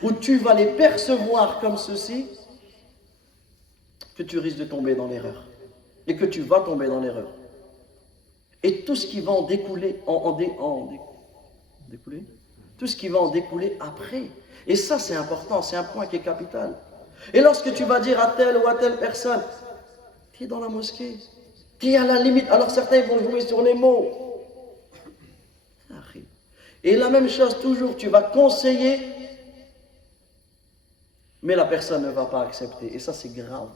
où tu vas les percevoir comme ceci que tu risques de tomber dans l'erreur. Et que tu vas tomber dans l'erreur. Et tout ce qui va en découler, tout ce qui va en découler après. Et ça, c'est important, c'est un point qui est capital. Et lorsque tu vas dire à telle ou à telle personne, tu es dans la mosquée, tu es à la limite, alors certains vont jouer sur les mots. Et la même chose, toujours, tu vas conseiller, mais la personne ne va pas accepter. Et ça, c'est grave,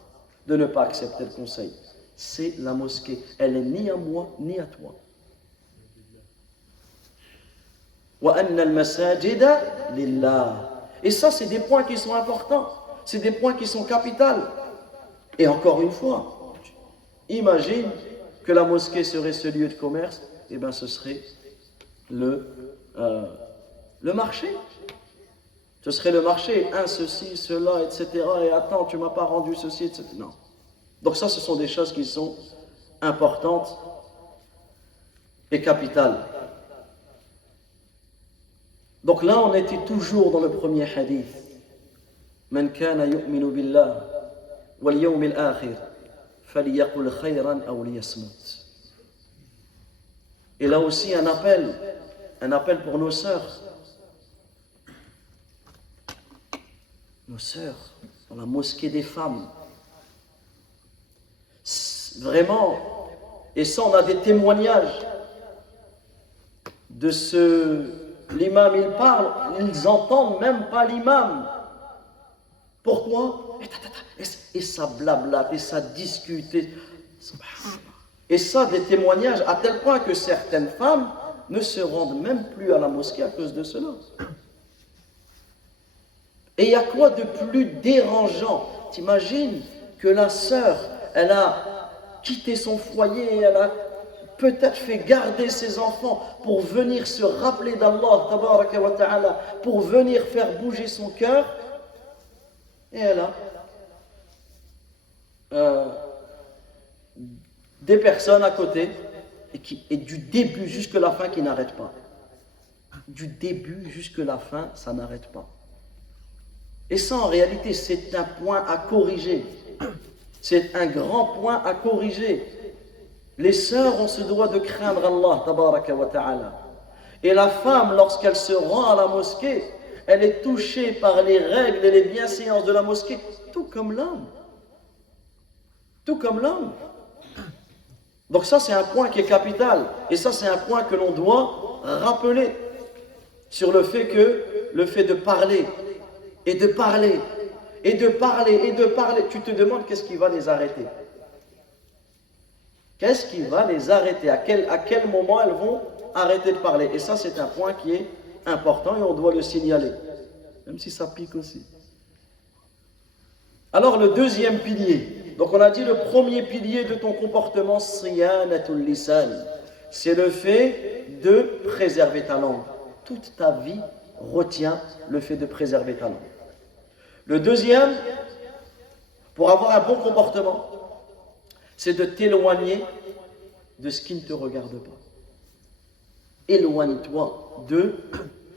de ne pas accepter le conseil. C'est la mosquée. Elle n'est ni à moi, ni à toi. وَأَنَّ الْمَسَاجِدَ لِلَّهِ. Et ça, c'est des points qui sont importants. C'est des points qui sont capitaux. Et encore une fois, imagine que la mosquée serait ce lieu de commerce, et bien ce serait le marché. Ce serait le marché, ceci, cela, etc. Et attends, tu ne m'as pas rendu ceci, etc. Non. Donc ça, ce sont des choses qui sont importantes et capitales. Donc là, on était toujours dans le premier hadith. Man kana yu'minu billah wal yawmil akhir falyaqul khayran aw liyasmut. Et là aussi un appel pour nos sœurs. Nos sœurs dans la mosquée des femmes. Vraiment, et ça on a des témoignages de l'imam il parle, ils entendent même pas l'imam. Pourquoi? Et ça blablate, et ça discute, et ça des témoignages à tel point que certaines femmes ne se rendent même plus à la mosquée à cause de cela. Et il y a quoi de plus dérangeant? T'imagines que la sœur, elle a quitté son foyer, elle a peut-être fait garder ses enfants pour venir se rappeler d'Allah, tabaraka wa ta'ala, pour venir faire bouger son cœur, et elle a des personnes à côté, et du début jusqu'à la fin qui n'arrêtent pas. Du début jusqu'à la fin, ça n'arrête pas. Et ça, en réalité, c'est un point à corriger. C'est un grand point à corriger. Les sœurs ont ce droit de craindre Allah, tabaraka wa ta'ala. Et la femme, lorsqu'elle se rend à la mosquée, elle est touchée par les règles et les bienséances de la mosquée, tout comme l'homme. Tout comme l'homme. Donc ça, c'est un point qui est capital. Et ça, c'est un point que l'on doit rappeler sur le fait de parler, et de parler, et de parler, et de parler. Tu te demandes qu'est-ce qui va les arrêter. Qu'est-ce qui va les arrêter? À quel moment elles vont arrêter de parler? Et ça, c'est un point qui est important et on doit le signaler. Même si ça pique aussi. Alors, le deuxième pilier. Donc, on a dit le premier pilier de ton comportement, siyanatul lisan. C'est le fait de préserver ta langue. Toute ta vie retient le fait de préserver ta langue. Le deuxième, pour avoir un bon comportement, c'est de t'éloigner de ce qui ne te regarde pas. Éloigne-toi de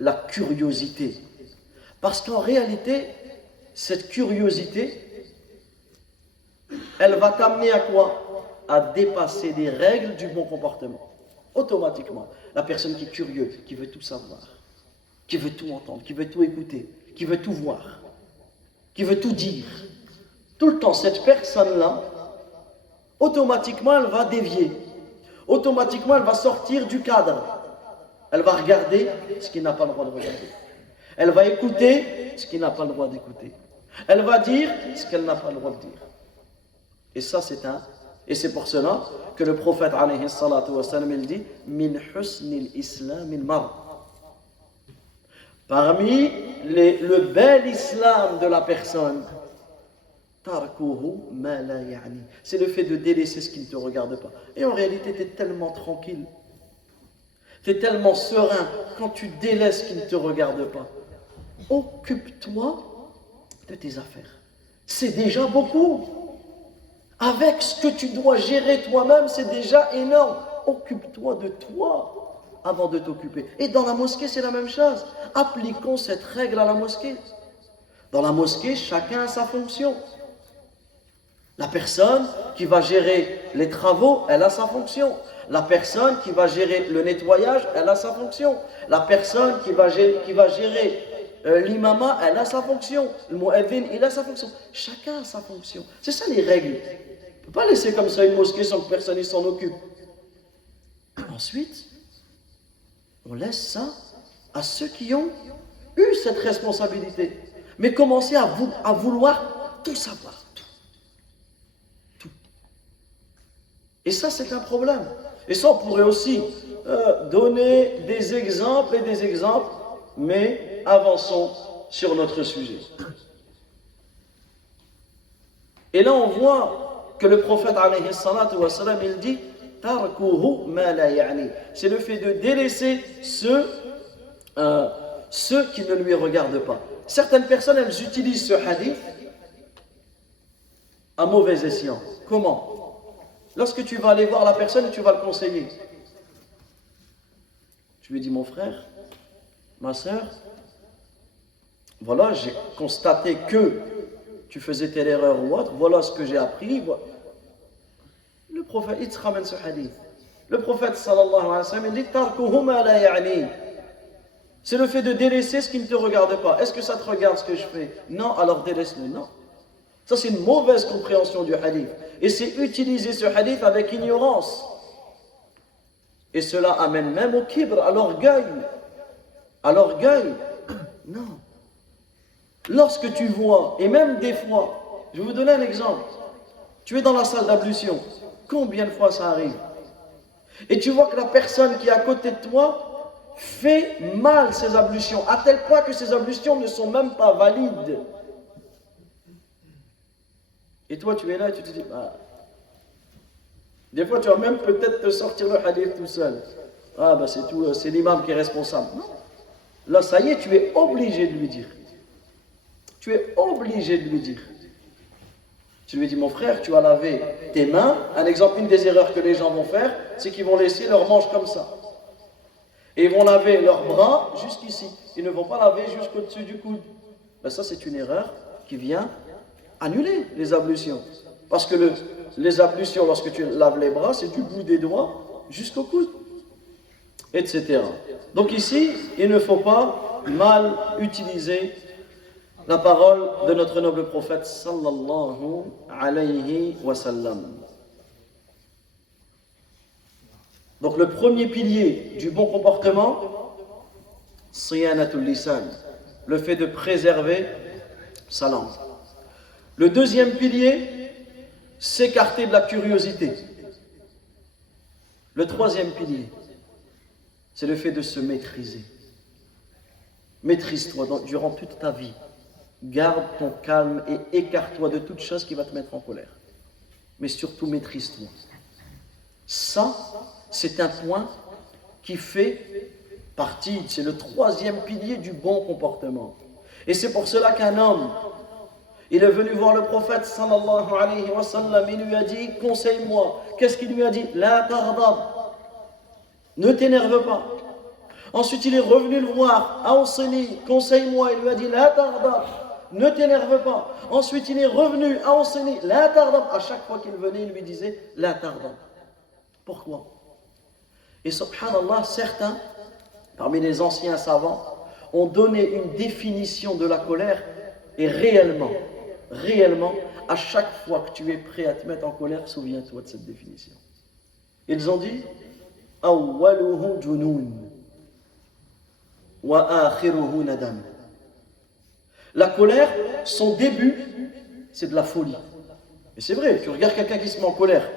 la curiosité. Parce qu'en réalité, cette curiosité, elle va t'amener à quoi? À dépasser les règles du bon comportement. Automatiquement. La personne qui est curieuse, qui veut tout savoir, qui veut tout entendre, qui veut tout écouter, qui veut tout voir, qui veut tout dire. Tout le temps, cette personne-là, automatiquement, elle va dévier. Automatiquement, elle va sortir du cadre. Elle va regarder ce qu'il n'a pas le droit de regarder. Elle va écouter ce qu'il n'a pas le droit d'écouter. Elle va dire ce qu'elle n'a pas le droit de dire. Et ça, c'est pour cela que le prophète alayhi salatu wa sallam, il dit min husnil islam il mar. Parmi le bel islam de la personne, c'est le fait de délaisser ce qui ne te regarde pas. Et en réalité, tu es tellement tranquille, tu es tellement serein quand tu délaisses ce qui ne te regarde pas. Occupe-toi de tes affaires. C'est déjà beaucoup. Avec ce que tu dois gérer toi-même, c'est déjà énorme. Occupe-toi de toi avant de t'occuper. Et dans la mosquée, c'est la même chose. Appliquons cette règle à la mosquée. Dans la mosquée, chacun a sa fonction. La personne qui va gérer les travaux, elle a sa fonction. La personne qui va gérer le nettoyage, elle a sa fonction. La personne qui va gérer l'imama, elle a sa fonction. Le mu'adhin, il a sa fonction. Chacun a sa fonction. C'est ça les règles. On ne peut pas laisser comme ça une mosquée sans que personne s'en occupe. Ensuite, on laisse ça à ceux qui ont eu cette responsabilité. Mais commencez à vouloir tout savoir. Et ça, c'est un problème. Et ça, on pourrait aussi donner des exemples et des exemples, mais avançons sur notre sujet. Et là, on voit que le prophète, alayhi salatu wa salam, il dit tarkuhu ma la ya'ni. C'est le fait de délaisser ceux qui ne lui regardent pas. Certaines personnes, elles utilisent ce hadith à mauvais escient. Comment? Lorsque tu vas aller voir la personne et tu vas le conseiller, tu lui dis mon frère, ma soeur, voilà, j'ai constaté que tu faisais telle erreur ou autre, voilà ce que j'ai appris. Le prophète, il te ramène ce hadith. Le prophète sallallahu alayhi wa sallam, il dit tarkuhu ma la ya'ni. C'est le fait de délaisser ce qui ne te regarde pas. Est-ce que ça te regarde ce que je fais? Non, alors délaisse-le. Non. Ça, c'est une mauvaise compréhension du hadith. Et c'est utiliser ce hadith avec ignorance. Et cela amène même au kibr, à l'orgueil. À l'orgueil. Non. Lorsque tu vois, et même des fois, je vais vous donner un exemple. Tu es dans la salle d'ablution. Combien de fois ça arrive? Et tu vois que la personne qui est à côté de toi fait mal ses ablutions, à tel point que ses ablutions ne sont même pas valides. Et toi, tu es là et tu te dis, des fois, tu vas même peut-être te sortir le hadith tout seul. Ah, c'est tout, c'est l'imam qui est responsable. Non. Là, ça y est, tu es obligé de lui dire. Tu es obligé de lui dire. Tu lui dis, mon frère, tu as lavé tes mains. Un exemple, une des erreurs que les gens vont faire, c'est qu'ils vont laisser leurs manches comme ça. Et ils vont laver leurs bras jusqu'ici. Ils ne vont pas laver jusqu'au-dessus du coude. Ça, c'est une erreur qui vient annuler les ablutions. Parce que les ablutions, lorsque tu laves les bras, c'est du bout des doigts jusqu'au coude, etc. Donc ici, il ne faut pas mal utiliser la parole de notre noble prophète sallallahu alayhi wa sallam. Donc le premier pilier du bon comportement, siyanatul lisan, le fait de préserver sa langue. Le deuxième pilier, s'écarter de la curiosité. Le troisième pilier, c'est le fait de se maîtriser. Maîtrise-toi durant toute ta vie. Garde ton calme et écarte-toi de toute chose qui va te mettre en colère. Mais surtout, maîtrise-toi. Ça, c'est un point qui fait partie, c'est le troisième pilier du bon comportement. Et c'est pour cela qu'un homme, il est venu voir le prophète sallallahu alayhi wa sallam, il lui a dit, conseille-moi. Qu'est-ce qu'il lui a dit? La tardab. Ne t'énerve pas. Ensuite, il est revenu le voir. Awsini, conseille-moi. Il lui a dit, la tardab. Ne t'énerve pas. Ensuite, il est revenu. Awsini, la tardab. À chaque fois qu'il venait, il lui disait, la tardab. Pourquoi? Et subhanallah, certains, parmi les anciens savants, ont donné une définition de la colère. Et réellement, à chaque fois que tu es prêt à te mettre en colère, souviens-toi de cette définition. Ils ont dit awwaluhu junun wa akhiruhu nadam. La colère, son début, c'est de la folie. Et c'est vrai, tu regardes quelqu'un qui se met en colère,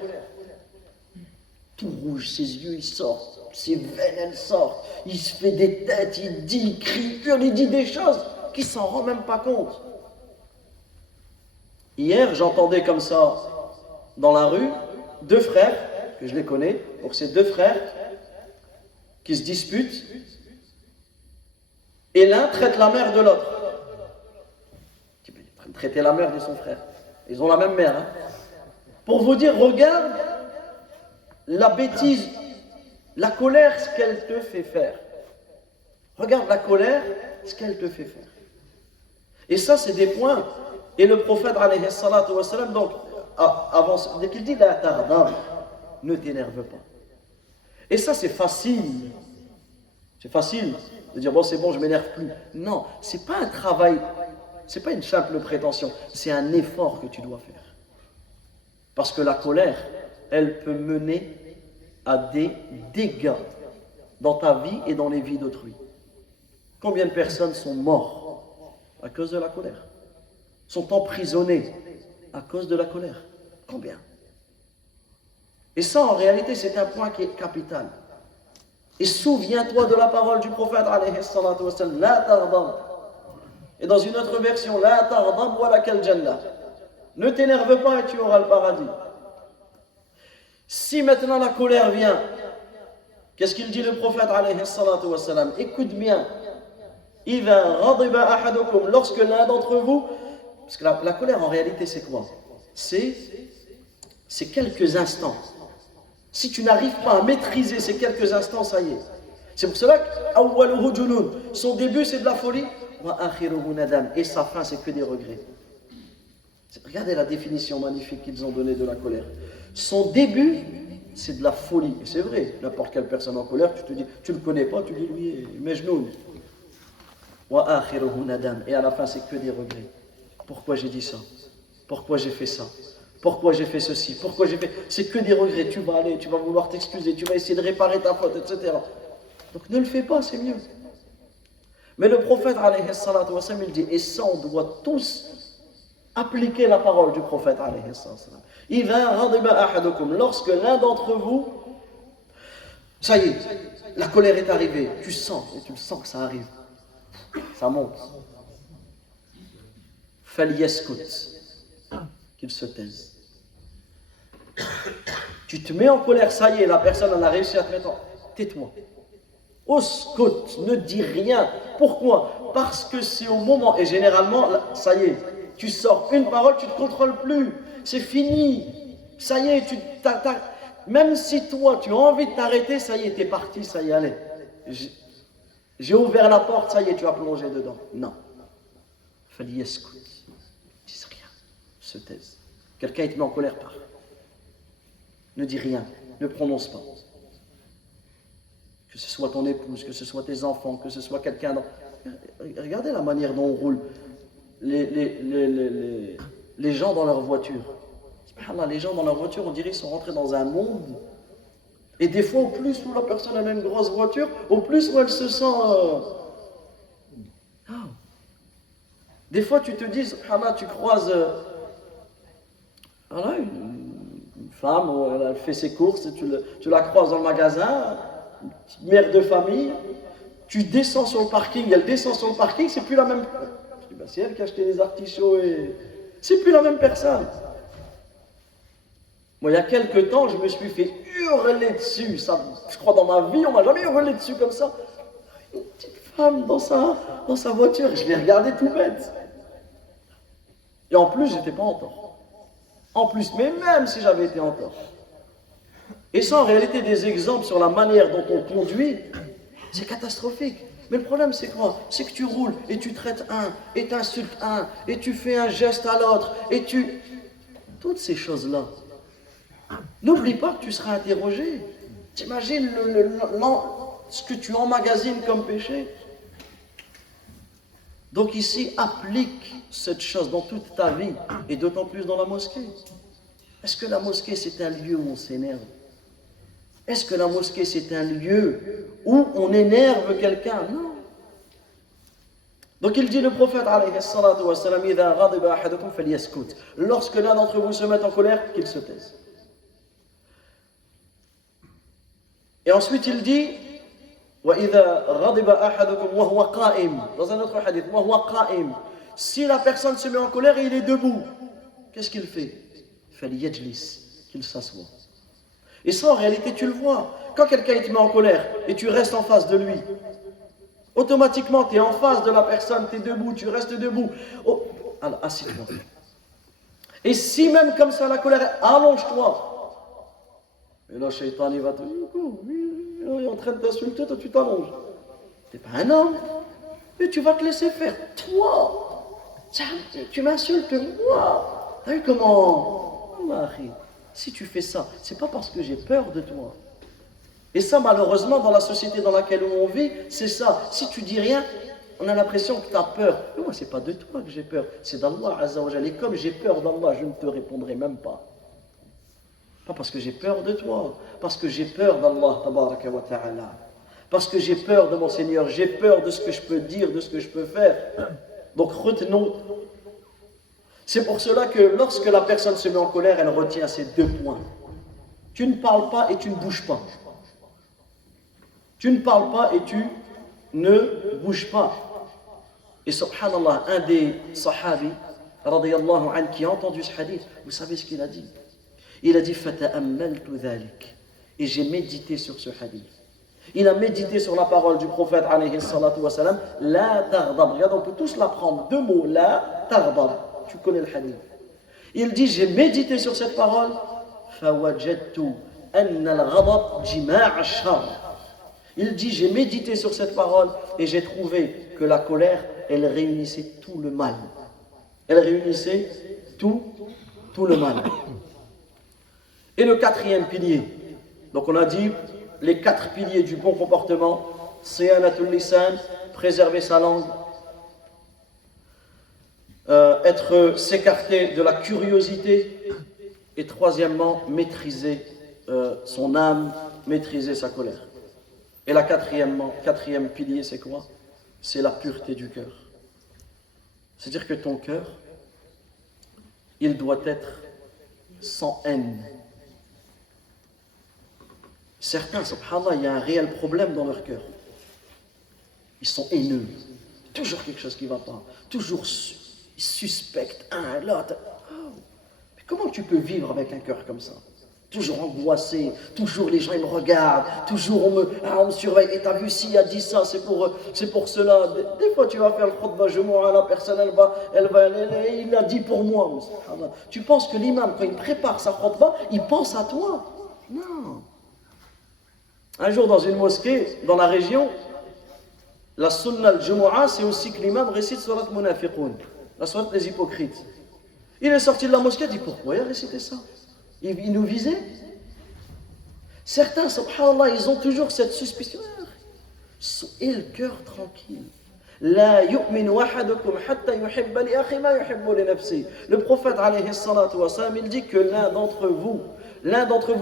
tout rouge, ses yeux ils sortent, ses veines elles sortent, il se fait des têtes, il dit, il crie, il dit des choses qu'il s'en rend même pas compte. Hier, j'entendais comme ça, dans la rue, deux frères, que je les connais, donc c'est deux frères qui se disputent, et l'un traite la mère de l'autre. Tu peux traiter la mère de son frère. Ils ont la même mère. Hein. Pour vous dire, regarde la bêtise, la colère, ce qu'elle te fait faire. Regarde la colère, ce qu'elle te fait faire. Et ça, c'est des points. Et le prophète, alayhi salatu wa salam, donc, avant, dès qu'il dit la tardam, ne t'énerve pas. Et ça, c'est facile. C'est facile de dire, bon, c'est bon, je ne m'énerve plus. Non, ce n'est pas un travail, ce n'est pas une simple prétention, c'est un effort que tu dois faire. Parce que la colère, elle peut mener à des dégâts dans ta vie et dans les vies d'autrui. Combien de personnes sont mortes à cause de la colère? Sont emprisonnées à cause de la colère? Combien? Et ça, en réalité, c'est un point qui est capital. Et souviens-toi de la parole du prophète, alayhi salatu wa sallam, la tardam. Et dans une autre version, la tardam wa lakal jannah. Ne t'énerve pas et tu auras le paradis. Si maintenant la colère vient, qu'est-ce qu'il dit le prophète, alayhi salatu wa sallam? Écoute bien. Idha ghadiba ahadukum, lorsque l'un d'entre vous, parce que la colère en réalité c'est quoi? C'est quelques instants. Si tu n'arrives pas à maîtriser ces quelques instants, ça y est. C'est pour cela que son début c'est de la folie, et sa fin c'est que des regrets. Regardez la définition magnifique qu'ils ont donnée de la colère. Son début c'est de la folie. Et c'est vrai, n'importe quelle personne en colère, tu te dis, tu ne le connais pas, tu dis lui, Mejnoun. Et à la fin c'est que des regrets. Pourquoi j'ai dit ça? Pourquoi j'ai fait ça? Pourquoi j'ai fait ceci? Pourquoi j'ai fait... C'est que des regrets. Tu vas aller, tu vas vouloir t'excuser, tu vas essayer de réparer ta faute, etc. Donc ne le fais pas, c'est mieux. Mais le prophète, alayhi salatu wa sallam, il dit, et ça, on doit tous appliquer la parole du prophète, alayhi salatu wa sallam. Lorsque l'un d'entre vous, ça y est, la colère est arrivée, tu sens, et tu le sens que ça arrive. Ça monte. Falyaskut. Qu'il se taise. Tu te mets en colère, ça y est, la personne elle a réussi à te mettre en... Tais-toi. Uskut, ne dis rien. Pourquoi? Parce que c'est au moment, et généralement, ça y est, tu sors une parole, tu ne te contrôles plus. C'est fini. Ça y est, même si toi, tu as envie de t'arrêter, ça y est, t'es parti, ça y est, allez. J'ai ouvert la porte, ça y est, tu as plongé dedans. Non. Falyaskut. Se taise. Quelqu'un est mis en colère, part. Ne dis rien, ne prononce pas. Que ce soit ton épouse, que ce soit tes enfants, que ce soit quelqu'un dans... Regardez la manière dont on roule. Les gens dans leur voiture. Subhanallah, les gens dans leur voiture, on dirait qu'ils sont rentrés dans un monde. Et des fois, au plus où la personne a une grosse voiture, au plus où elle se sent... Des fois, tu te dis, subhanallah, tu croises... Voilà, une femme, elle fait ses courses, tu la croises dans le magasin, une petite mère de famille, tu descends sur le parking, elle descend sur le parking, c'est plus la même... Je dis, ben, c'est elle qui a acheté les artichauts et... C'est plus la même personne. Moi, il y a quelques temps, je me suis fait hurler dessus. Ça, je crois dans ma vie, on m'a jamais hurlé dessus comme ça. Une petite femme dans sa voiture, je l'ai regardée tout bête. Et en plus, j'étais pas en tort. En plus, mais même si j'avais été en tort. Et ça, en réalité, des exemples sur la manière dont on conduit, c'est catastrophique. Mais le problème, c'est quoi? C'est que tu roules et tu traites un, et tu insultes un, et tu fais un geste à l'autre, et tu... Toutes ces choses-là. N'oublie pas que tu seras interrogé. T'imagines ce que tu emmagasines comme péché? Donc ici, applique cette chose dans toute ta vie, et d'autant plus dans la mosquée. Est-ce que la mosquée, c'est un lieu où on s'énerve? Est-ce que la mosquée, c'est un lieu où on énerve quelqu'un? Non. Donc il dit le prophète alayhi salatu wa salam, idha ghadiba ahadukum falyaskut. Lorsque l'un d'entre vous se met en colère, qu'il se taise. Et ensuite il dit wa idha ghadiba ahadukum wa huwa qa'im. Dans un autre hadith, wa huwa qa'im. Si la personne se met en colère et il est debout, qu'est-ce qu'il fait? Falyajlis, qu'il s'assoit. Et ça en réalité tu le vois. Quand quelqu'un te met en colère et tu restes en face de lui, automatiquement, tu es en face de la personne, tu es debout, tu restes debout. Oh, alors, assieds-toi. Et si même comme ça la colère, allonge-toi. Et là, Shaitan, il va te dire, il est en train de t'insulter, toi tu t'allonges. Tu n'es pas un homme, mais tu vas te laisser faire. Toi, tu m'insultes, moi. T'as vu comment? Allah, si tu fais ça, c'est pas parce que j'ai peur de toi. Et ça, malheureusement, dans la société dans laquelle on vit, c'est ça. Si tu dis rien, on a l'impression que tu as peur. Mais moi, c'est pas de toi que j'ai peur, c'est d'Allah Azza wa Jalla. Et comme j'ai peur d'Allah, je ne te répondrai même pas. Pas parce que j'ai peur de toi, parce que j'ai peur d'Allah Tabaraka wa Ta'ala. Parce que j'ai peur de mon Seigneur, j'ai peur de ce que je peux dire, de ce que je peux faire. Donc retenons. C'est pour cela que lorsque la personne se met en colère, elle retient ces deux points. Tu ne parles pas et tu ne bouges pas. Tu ne parles pas et tu ne bouges pas. Et subhanallah, un des sahabis, radiyallahu anhu, qui a entendu ce hadith, vous savez ce qu'il a dit? Il a dit, fata'ammaltu dhalik. Et j'ai médité sur ce hadith. Il a médité sur la parole du prophète, alayhi salatu wa salam, la taghdab. Regarde, on peut tous l'apprendre. Deux mots, la taghdab. Tu connais le hadith. Il dit, j'ai médité sur cette parole, fawajadtu anna al-ghadab jimaa' ash-sharr. Il dit, j'ai médité sur cette parole et j'ai trouvé que la colère, elle réunissait tout le mal. Elle réunissait tout le mal. Et le quatrième pilier, donc on a dit les 4 piliers du bon comportement, siyanatul lisan, préserver sa langue, s'écarter de la curiosité, et troisièmement, maîtriser son âme, maîtriser sa colère. Et la quatrième pilier, c'est quoi? C'est la pureté du cœur. C'est-à-dire que ton cœur, il doit être sans haine. Certains, subhanallah, il y a un réel problème dans leur cœur. Ils sont haineux. Toujours quelque chose qui ne va pas. Toujours ils suspectent un, l'autre. Oh. Mais comment tu peux vivre avec un cœur comme ça? Toujours angoissé, toujours les gens ils me regardent, toujours on me surveille. Et t'as vu, s'il a dit ça, c'est pour cela. Des fois tu vas faire le khutbah jumu'ah, la personne il l'a dit pour moi. Tu penses que l'imam, quand il prépare sa khutbah, il pense à toi? Non. Un jour dans une mosquée, dans la région, la sunnah al-jumu'ah, c'est aussi que l'imam récite surat munafiqun, la surat des hypocrites. Il est sorti de la mosquée, il dit pourquoi il a récité ça? Il nous visait. Certains, subhanallah, ils ont toujours cette suspicion. Et le cœur tranquille. La yu'minu ahadukum hatta yuhibba li akhi ma yuhibbu li nafsi. Le prophète alayhi salatu wa salam, il dit que l'un d'entre vous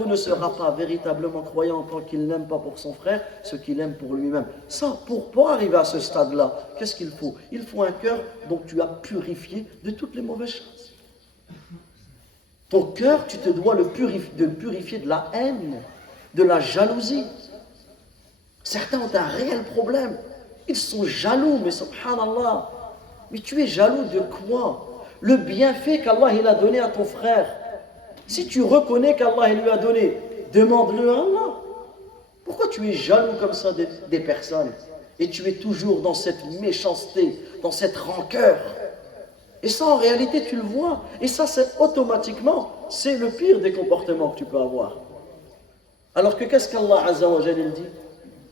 ne sera pas véritablement croyant tant qu'il n'aime pas pour son frère ce qu'il aime pour lui-même. Ça, pour arriver à ce stade-là, qu'est-ce qu'il faut? Il faut un cœur dont tu as purifié de toutes les mauvaises choses. Ton cœur, tu te dois de le purifier de la haine, de la jalousie. Certains ont un réel problème. Ils sont jaloux, mais subhanallah. Mais tu es jaloux de quoi? Le bienfait qu'Allah il a donné à ton frère. Si tu reconnais qu'Allah il lui a donné, demande-le à Allah. Pourquoi tu es jaloux comme ça des personnes? Et tu es toujours dans cette méchanceté, dans cette rancœur. Et ça, en réalité, tu le vois. Et ça, c'est automatiquement, c'est le pire des comportements que tu peux avoir. Alors que qu'est-ce qu'Allah Azza wa Jalla dit?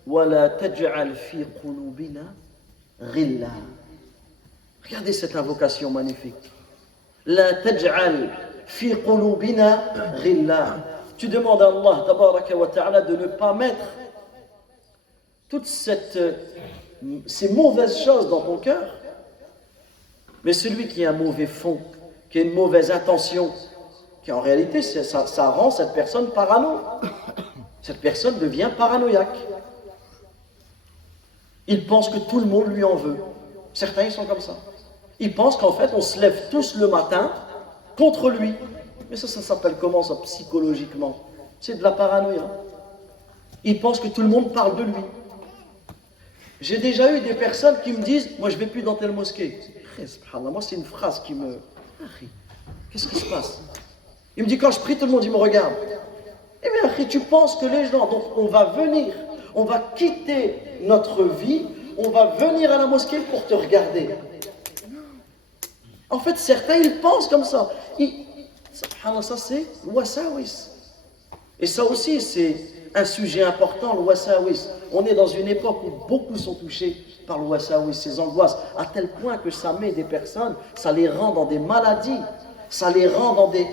وَلَا تَجْعَلْ فِي قُلُوبِنَا غِلًّا. Regardez cette invocation magnifique. لَا تَجْعَلْ فِي قُلُوبِنَا غِلًّا. Tu demandes à Allah tabaraka wa ta'ala de ne pas mettre toutes ces mauvaises choses dans ton cœur. Mais celui qui a un mauvais fond, qui a une mauvaise intention, qui en réalité, ça rend cette personne parano. Cette personne devient paranoïaque. Il pense que tout le monde lui en veut. Certains, ils sont comme ça. Ils pensent qu'en fait, on se lève tous le matin contre lui. Mais ça s'appelle comment ça, psychologiquement? C'est de la paranoïa. Ils pensent que tout le monde parle de lui. J'ai déjà eu des personnes qui me disent, moi je ne vais plus dans telle mosquée. Moi c'est une phrase qui me... Qu'est-ce qui se passe? Il me dit, quand je prie, tout le monde il me regarde. Eh bien, tu penses que les gens, donc on va venir, on va quitter notre vie, on va venir à la mosquée pour te regarder. En fait, certains, ils pensent comme ça. Subhanallah, ça c'est wasawis. Et ça aussi, c'est un sujet important, le wasawis. On est dans une époque où beaucoup sont touchés par le wasawis, ces angoisses, à tel point que ça met des personnes, ça les rend dans des maladies, ça les rend dans des...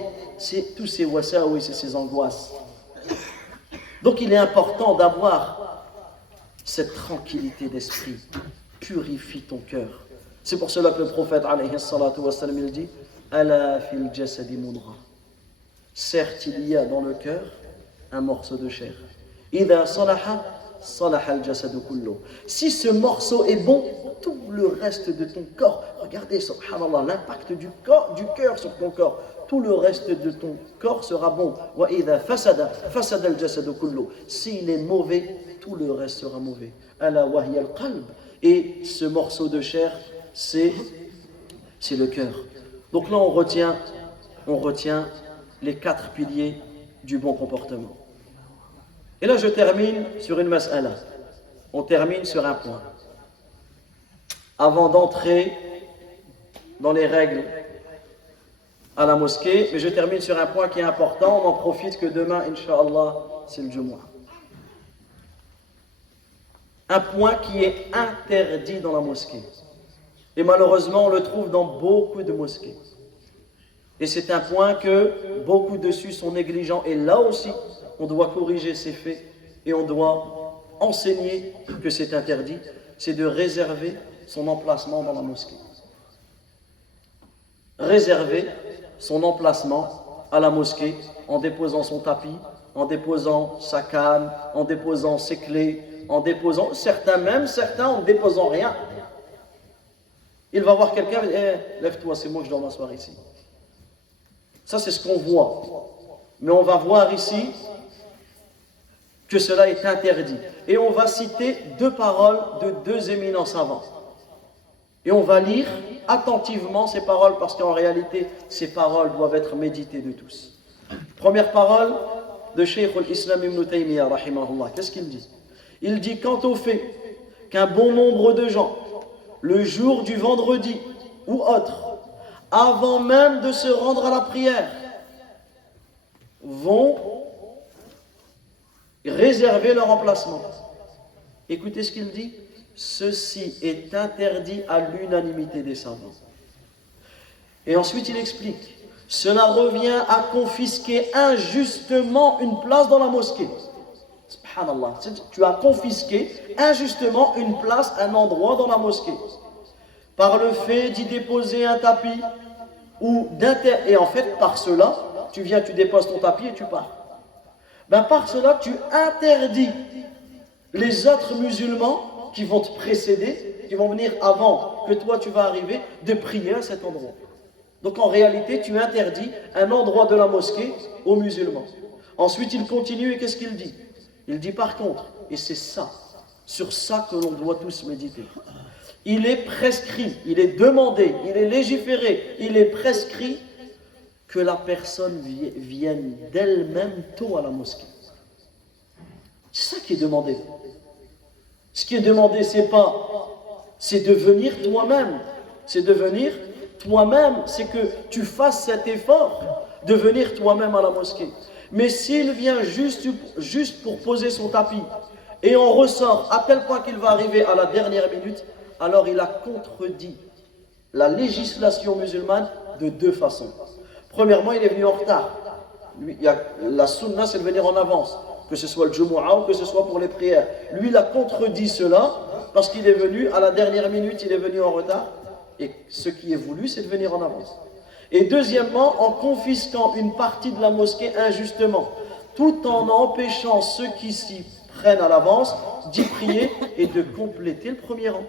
tous ces wasawis et ces angoisses. Donc il est important d'avoir cette tranquillité d'esprit. Purifie ton cœur. C'est pour cela que le prophète alayhi salatu wassalam, il dit Ala fil jasadi mudra. Certes, il y a dans le cœur un morceau de chair. Idha salaha, salaha al jasadu kullu. Si ce morceau est bon, tout le reste de ton corps, regardez, subhanallah, l'impact du cœur sur ton corps, tout le reste de ton corps sera bon. Wa idha fasada, fasada al jasadu kullu. S'il est mauvais, tout le reste sera mauvais. Ala wahiya al qalb. Et ce morceau de chair, c'est le cœur. Donc là, on retient les 4 piliers du bon comportement. Et là, je termine sur une mas'ala. On termine sur un point. Avant d'entrer dans les règles à la mosquée, mais je termine sur un point qui est important. On en profite que demain, Inch'Allah, c'est le Jumu'ah. Un point qui est interdit dans la mosquée. Et malheureusement, on le trouve dans beaucoup de mosquées. Et c'est un point que beaucoup dessus sont négligents. Et là aussi, on doit corriger ces faits et on doit enseigner que c'est interdit. C'est de réserver son emplacement dans la mosquée. Réserver son emplacement à la mosquée en déposant son tapis, en déposant sa canne, en déposant ses clés, en déposant, certains en ne déposant rien. Il va voir quelqu'un, lève-toi, c'est moi, je dois m'asseoir ici. Ça, c'est ce qu'on voit. Mais on va voir ici que cela est interdit. Et on va citer 2 paroles de 2 éminents savants. Et on va lire attentivement ces paroles, parce qu'en réalité, ces paroles doivent être méditées de tous. Première parole de Cheikh al-Islam ibn Taymiyyah, rahimahullah. Qu'est-ce qu'il dit? Il dit, quant au fait qu'un bon nombre de gens, le jour du vendredi ou autre, avant même de se rendre à la prière, vont réserver leur emplacement. Écoutez ce qu'il dit. Ceci est interdit à l'unanimité des savants. Et ensuite il explique. Cela revient à confisquer injustement une place dans la mosquée. Subhanallah. Tu as confisqué injustement une place, un endroit dans la mosquée. Par le fait d'y déposer un tapis et en fait par cela, tu déposes ton tapis et tu pars. Par cela, tu interdis les autres musulmans qui vont te précéder, qui vont venir avant que toi tu vas arriver, de prier à cet endroit. Donc en réalité, tu interdis un endroit de la mosquée aux musulmans. Ensuite, il continue et qu'est-ce qu'il dit? Il dit par contre, et c'est ça, sur ça que l'on doit tous méditer. Il est prescrit, il est demandé, il est légiféré, il est prescrit que la personne vienne d'elle-même tôt à la mosquée. C'est ça qui est demandé. Ce qui est demandé, c'est de venir toi-même. C'est de venir toi-même, c'est que tu fasses cet effort de venir toi-même à la mosquée. Mais s'il vient juste pour poser son tapis et on ressort à tel point qu'il va arriver à la dernière minute, alors il a contredit la législation musulmane de 2 façons. Premièrement, il est venu en retard. La sunna, c'est de venir en avance, que ce soit le Jumu'ah ou que ce soit pour les prières. Lui, il a contredit cela parce qu'il est venu à la dernière minute, il est venu en retard. Et ce qui est voulu, c'est de venir en avance. Et deuxièmement, en confisquant une partie de la mosquée injustement, tout en empêchant ceux qui s'y prennent à l'avance d'y prier et de compléter le premier rang.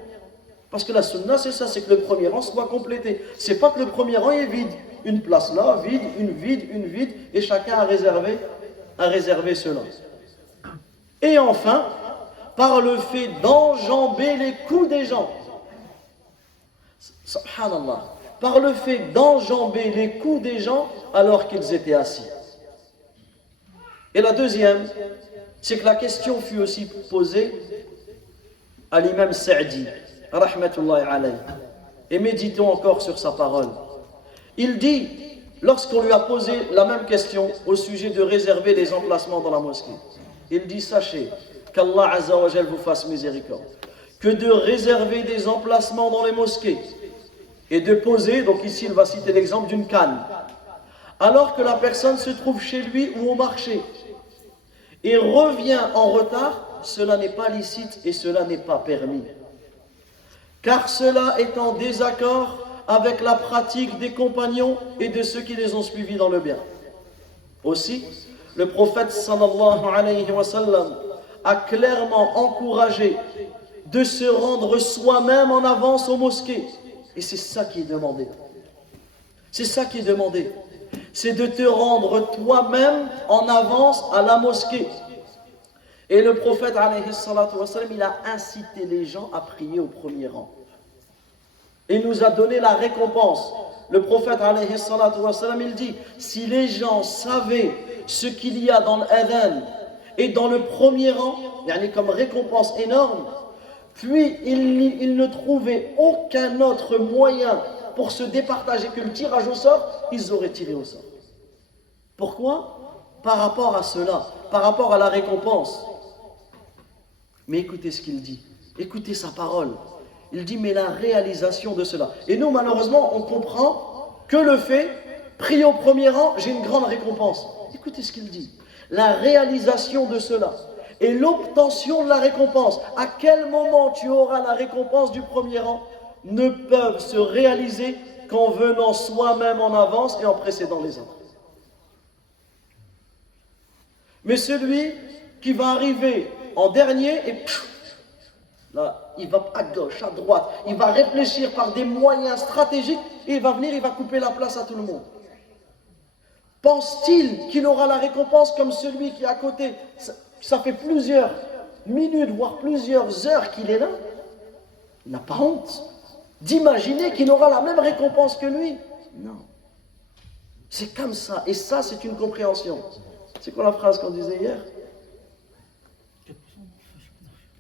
Parce que la sunna, c'est ça, c'est que le premier rang soit complété. C'est pas que le premier rang est vide. Une place là, vide, une vide, et chacun a réservé cela. Et enfin, par le fait d'enjamber les coups des gens. Subhanallah. Par le fait d'enjamber les coups des gens alors qu'ils étaient assis. Et la deuxième, c'est que la question fut aussi posée à l'imam Sa'di, rahmatullahi alayhi. Et méditons encore sur sa parole. Il dit, lorsqu'on lui a posé la même question au sujet de réserver les emplacements dans la mosquée, il dit, sachez qu'Allah Azza wa Jal vous fasse miséricorde, que de réserver des emplacements dans les mosquées et de poser, donc ici il va citer l'exemple d'une canne, alors que la personne se trouve chez lui ou au marché et revient en retard, cela n'est pas licite et cela n'est pas permis. Car cela est en désaccord avec la pratique des compagnons et de ceux qui les ont suivis dans le bien. Aussi, le prophète sallallahu alayhi wa sallam a clairement encouragé de se rendre soi-même en avance aux mosquées. Et c'est ça qui est demandé. C'est ça qui est demandé. C'est de te rendre toi-même en avance à la mosquée. Et le prophète alayhi salatu wa sallam, il a incité les gens à prier au premier rang. Et nous a donné la récompense. Le prophète alayhi salatu wa sallam, il dit, si les gens savaient ce qu'il y a dans l'adhan et dans le premier rang, comme récompense énorme, puis ils ne trouvaient aucun autre moyen pour se départager que le tirage au sort, ils auraient tiré au sort. Pourquoi? Par rapport à cela, par rapport à la récompense. Mais écoutez ce qu'il dit, écoutez sa parole. Il dit, mais la réalisation de cela. Et nous, malheureusement, on comprend que le fait, prier au premier rang, j'ai une grande récompense. Écoutez ce qu'il dit. La réalisation de cela et l'obtention de la récompense. À quel moment tu auras la récompense du premier rang ne peuvent se réaliser qu'en venant soi-même en avance et en précédant les autres. Mais celui qui va arriver en dernier et là, il va à gauche, à droite, il va réfléchir par des moyens stratégiques et il va venir, il va couper la place à tout le monde. Pense-t-il qu'il aura la récompense comme celui qui est à côté? Ça fait plusieurs minutes, voire plusieurs heures qu'il est là. Il n'a pas honte d'imaginer qu'il aura la même récompense que lui. Non. C'est comme ça. Et ça, c'est une compréhension. C'est quoi la phrase qu'on disait hier?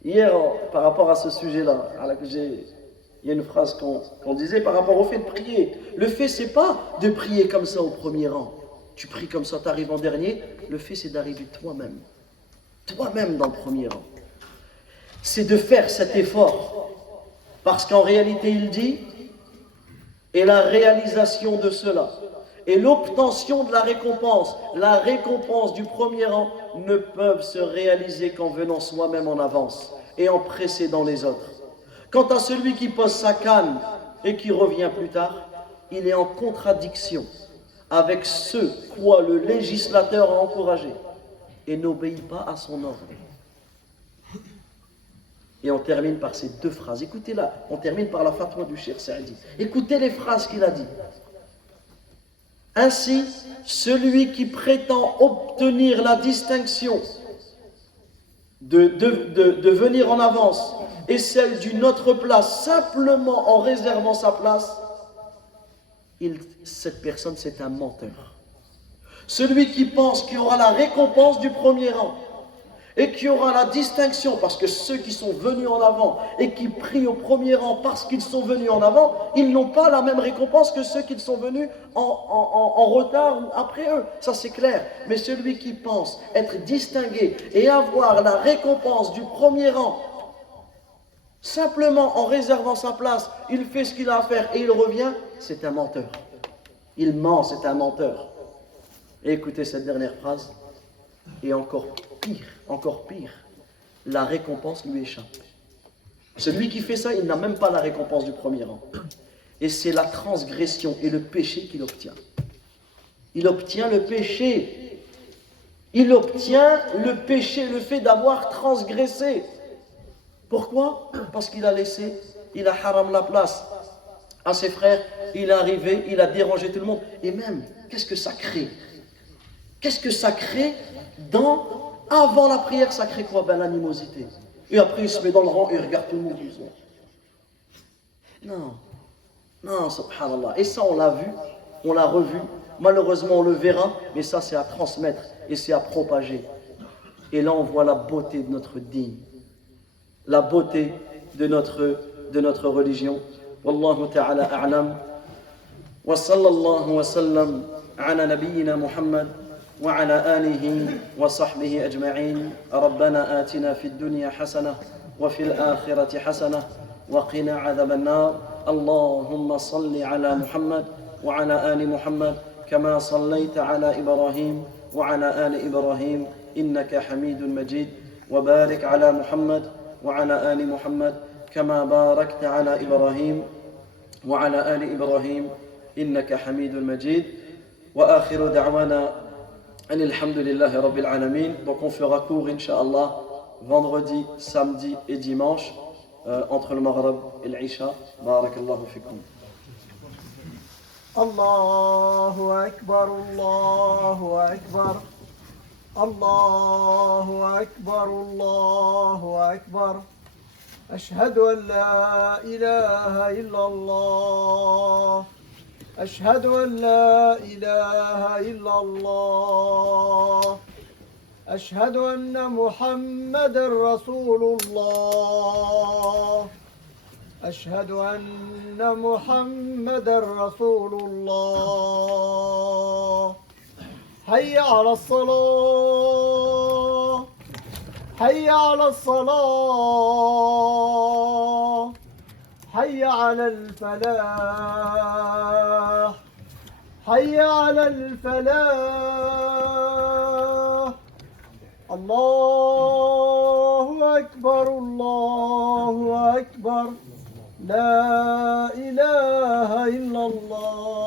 Hier, par rapport à ce sujet-là, il y a une phrase qu'on disait par rapport au fait de prier. Le fait, c'est pas de prier comme ça au premier rang. Tu pries comme ça, tu arrives en dernier. Le fait, c'est d'arriver toi-même. Toi-même dans le premier rang. C'est de faire cet effort. Parce qu'en réalité, il dit, et la réalisation de cela, et l'obtention de la récompense du premier rang, ne peuvent se réaliser qu'en venant soi-même en avance et en précédant les autres. Quant à celui qui pose sa canne et qui revient plus tard, il est en contradiction avec ce quoi le législateur a encouragé et n'obéit pas à son ordre. Et on termine par ces deux phrases. Écoutez-la, on termine par la fatwa du Cheikh Saadi. Écoutez les phrases qu'il a dit. Ainsi, celui qui prétend obtenir la distinction de venir en avance et celle d'une autre place simplement en réservant sa place, cette personne c'est un menteur. Celui qui pense qu'il y aura la récompense du premier rang et qu'il y aura la distinction parce que ceux qui sont venus en avant et qui prient au premier rang parce qu'ils sont venus en avant, ils n'ont pas la même récompense que ceux qui sont venus en retard ou après eux. Ça c'est clair. Mais celui qui pense être distingué et avoir la récompense du premier rang, simplement en réservant sa place, il fait ce qu'il a à faire et il revient, c'est un menteur. Il ment, c'est un menteur. Et écoutez cette dernière phrase. Et encore pire, la récompense lui échappe. Celui qui fait ça, il n'a même pas la récompense du premier rang. Et c'est la transgression et le péché qu'il obtient. Il obtient le péché. Il obtient le péché, le fait d'avoir transgressé. Pourquoi? Parce qu'il a laissé il a haram la place à ses frères, il est arrivé, il a dérangé tout le monde. Et même, qu'est-ce que ça crée? Qu'est-ce que ça crée avant la prière, ça crée quoi? Ben l'animosité. Et après, il se met dans le rang et il regarde tout le monde. Non, non, subhanallah. Et ça, on l'a vu, on l'a revu. Malheureusement, on le verra, mais ça, c'est à transmettre et c'est à propager. Et là, on voit la beauté de notre dîn, la beauté de notre religion. Wallahu ta'ala a'lam. Wa sallallahu wa sallam ala nabiyyina Muhammad wa ala alihi wa sahbihi ajma'in. Rabbana atina fid dunya hasana wa fil akhirati hasana wa qina adhaban nar. Allahumma salli ala Muhammad wa ala ali Muhammad kama sallaita ala Ibrahim wa ala ali Ibrahim innaka Hamidun Majid. Wa barik ala Muhammad wa ala ali Muhammad كما باركت على إبراهيم وعلى آل إبراهيم إنك حميد مجيد وآخر دعوانا أن الحمد لله رب العالمين. Donc on fera court Inch'Allah vendredi, samedi et dimanche entre le Maghreb et l'Isha. Barakallahu fikum. Allahu Akbar, Allahu Akbar, Allahu Akbar, Allahu Akbar. أشهد أن لا إله إلا الله أشهد أن لا إله إلا الله أشهد أن محمد رسول الله أشهد أن محمد رسول الله حي على الصلاة حي على الصلاة حي على الفلاح حي على الفلاح الله أكبر الله أكبر لا إله إلا الله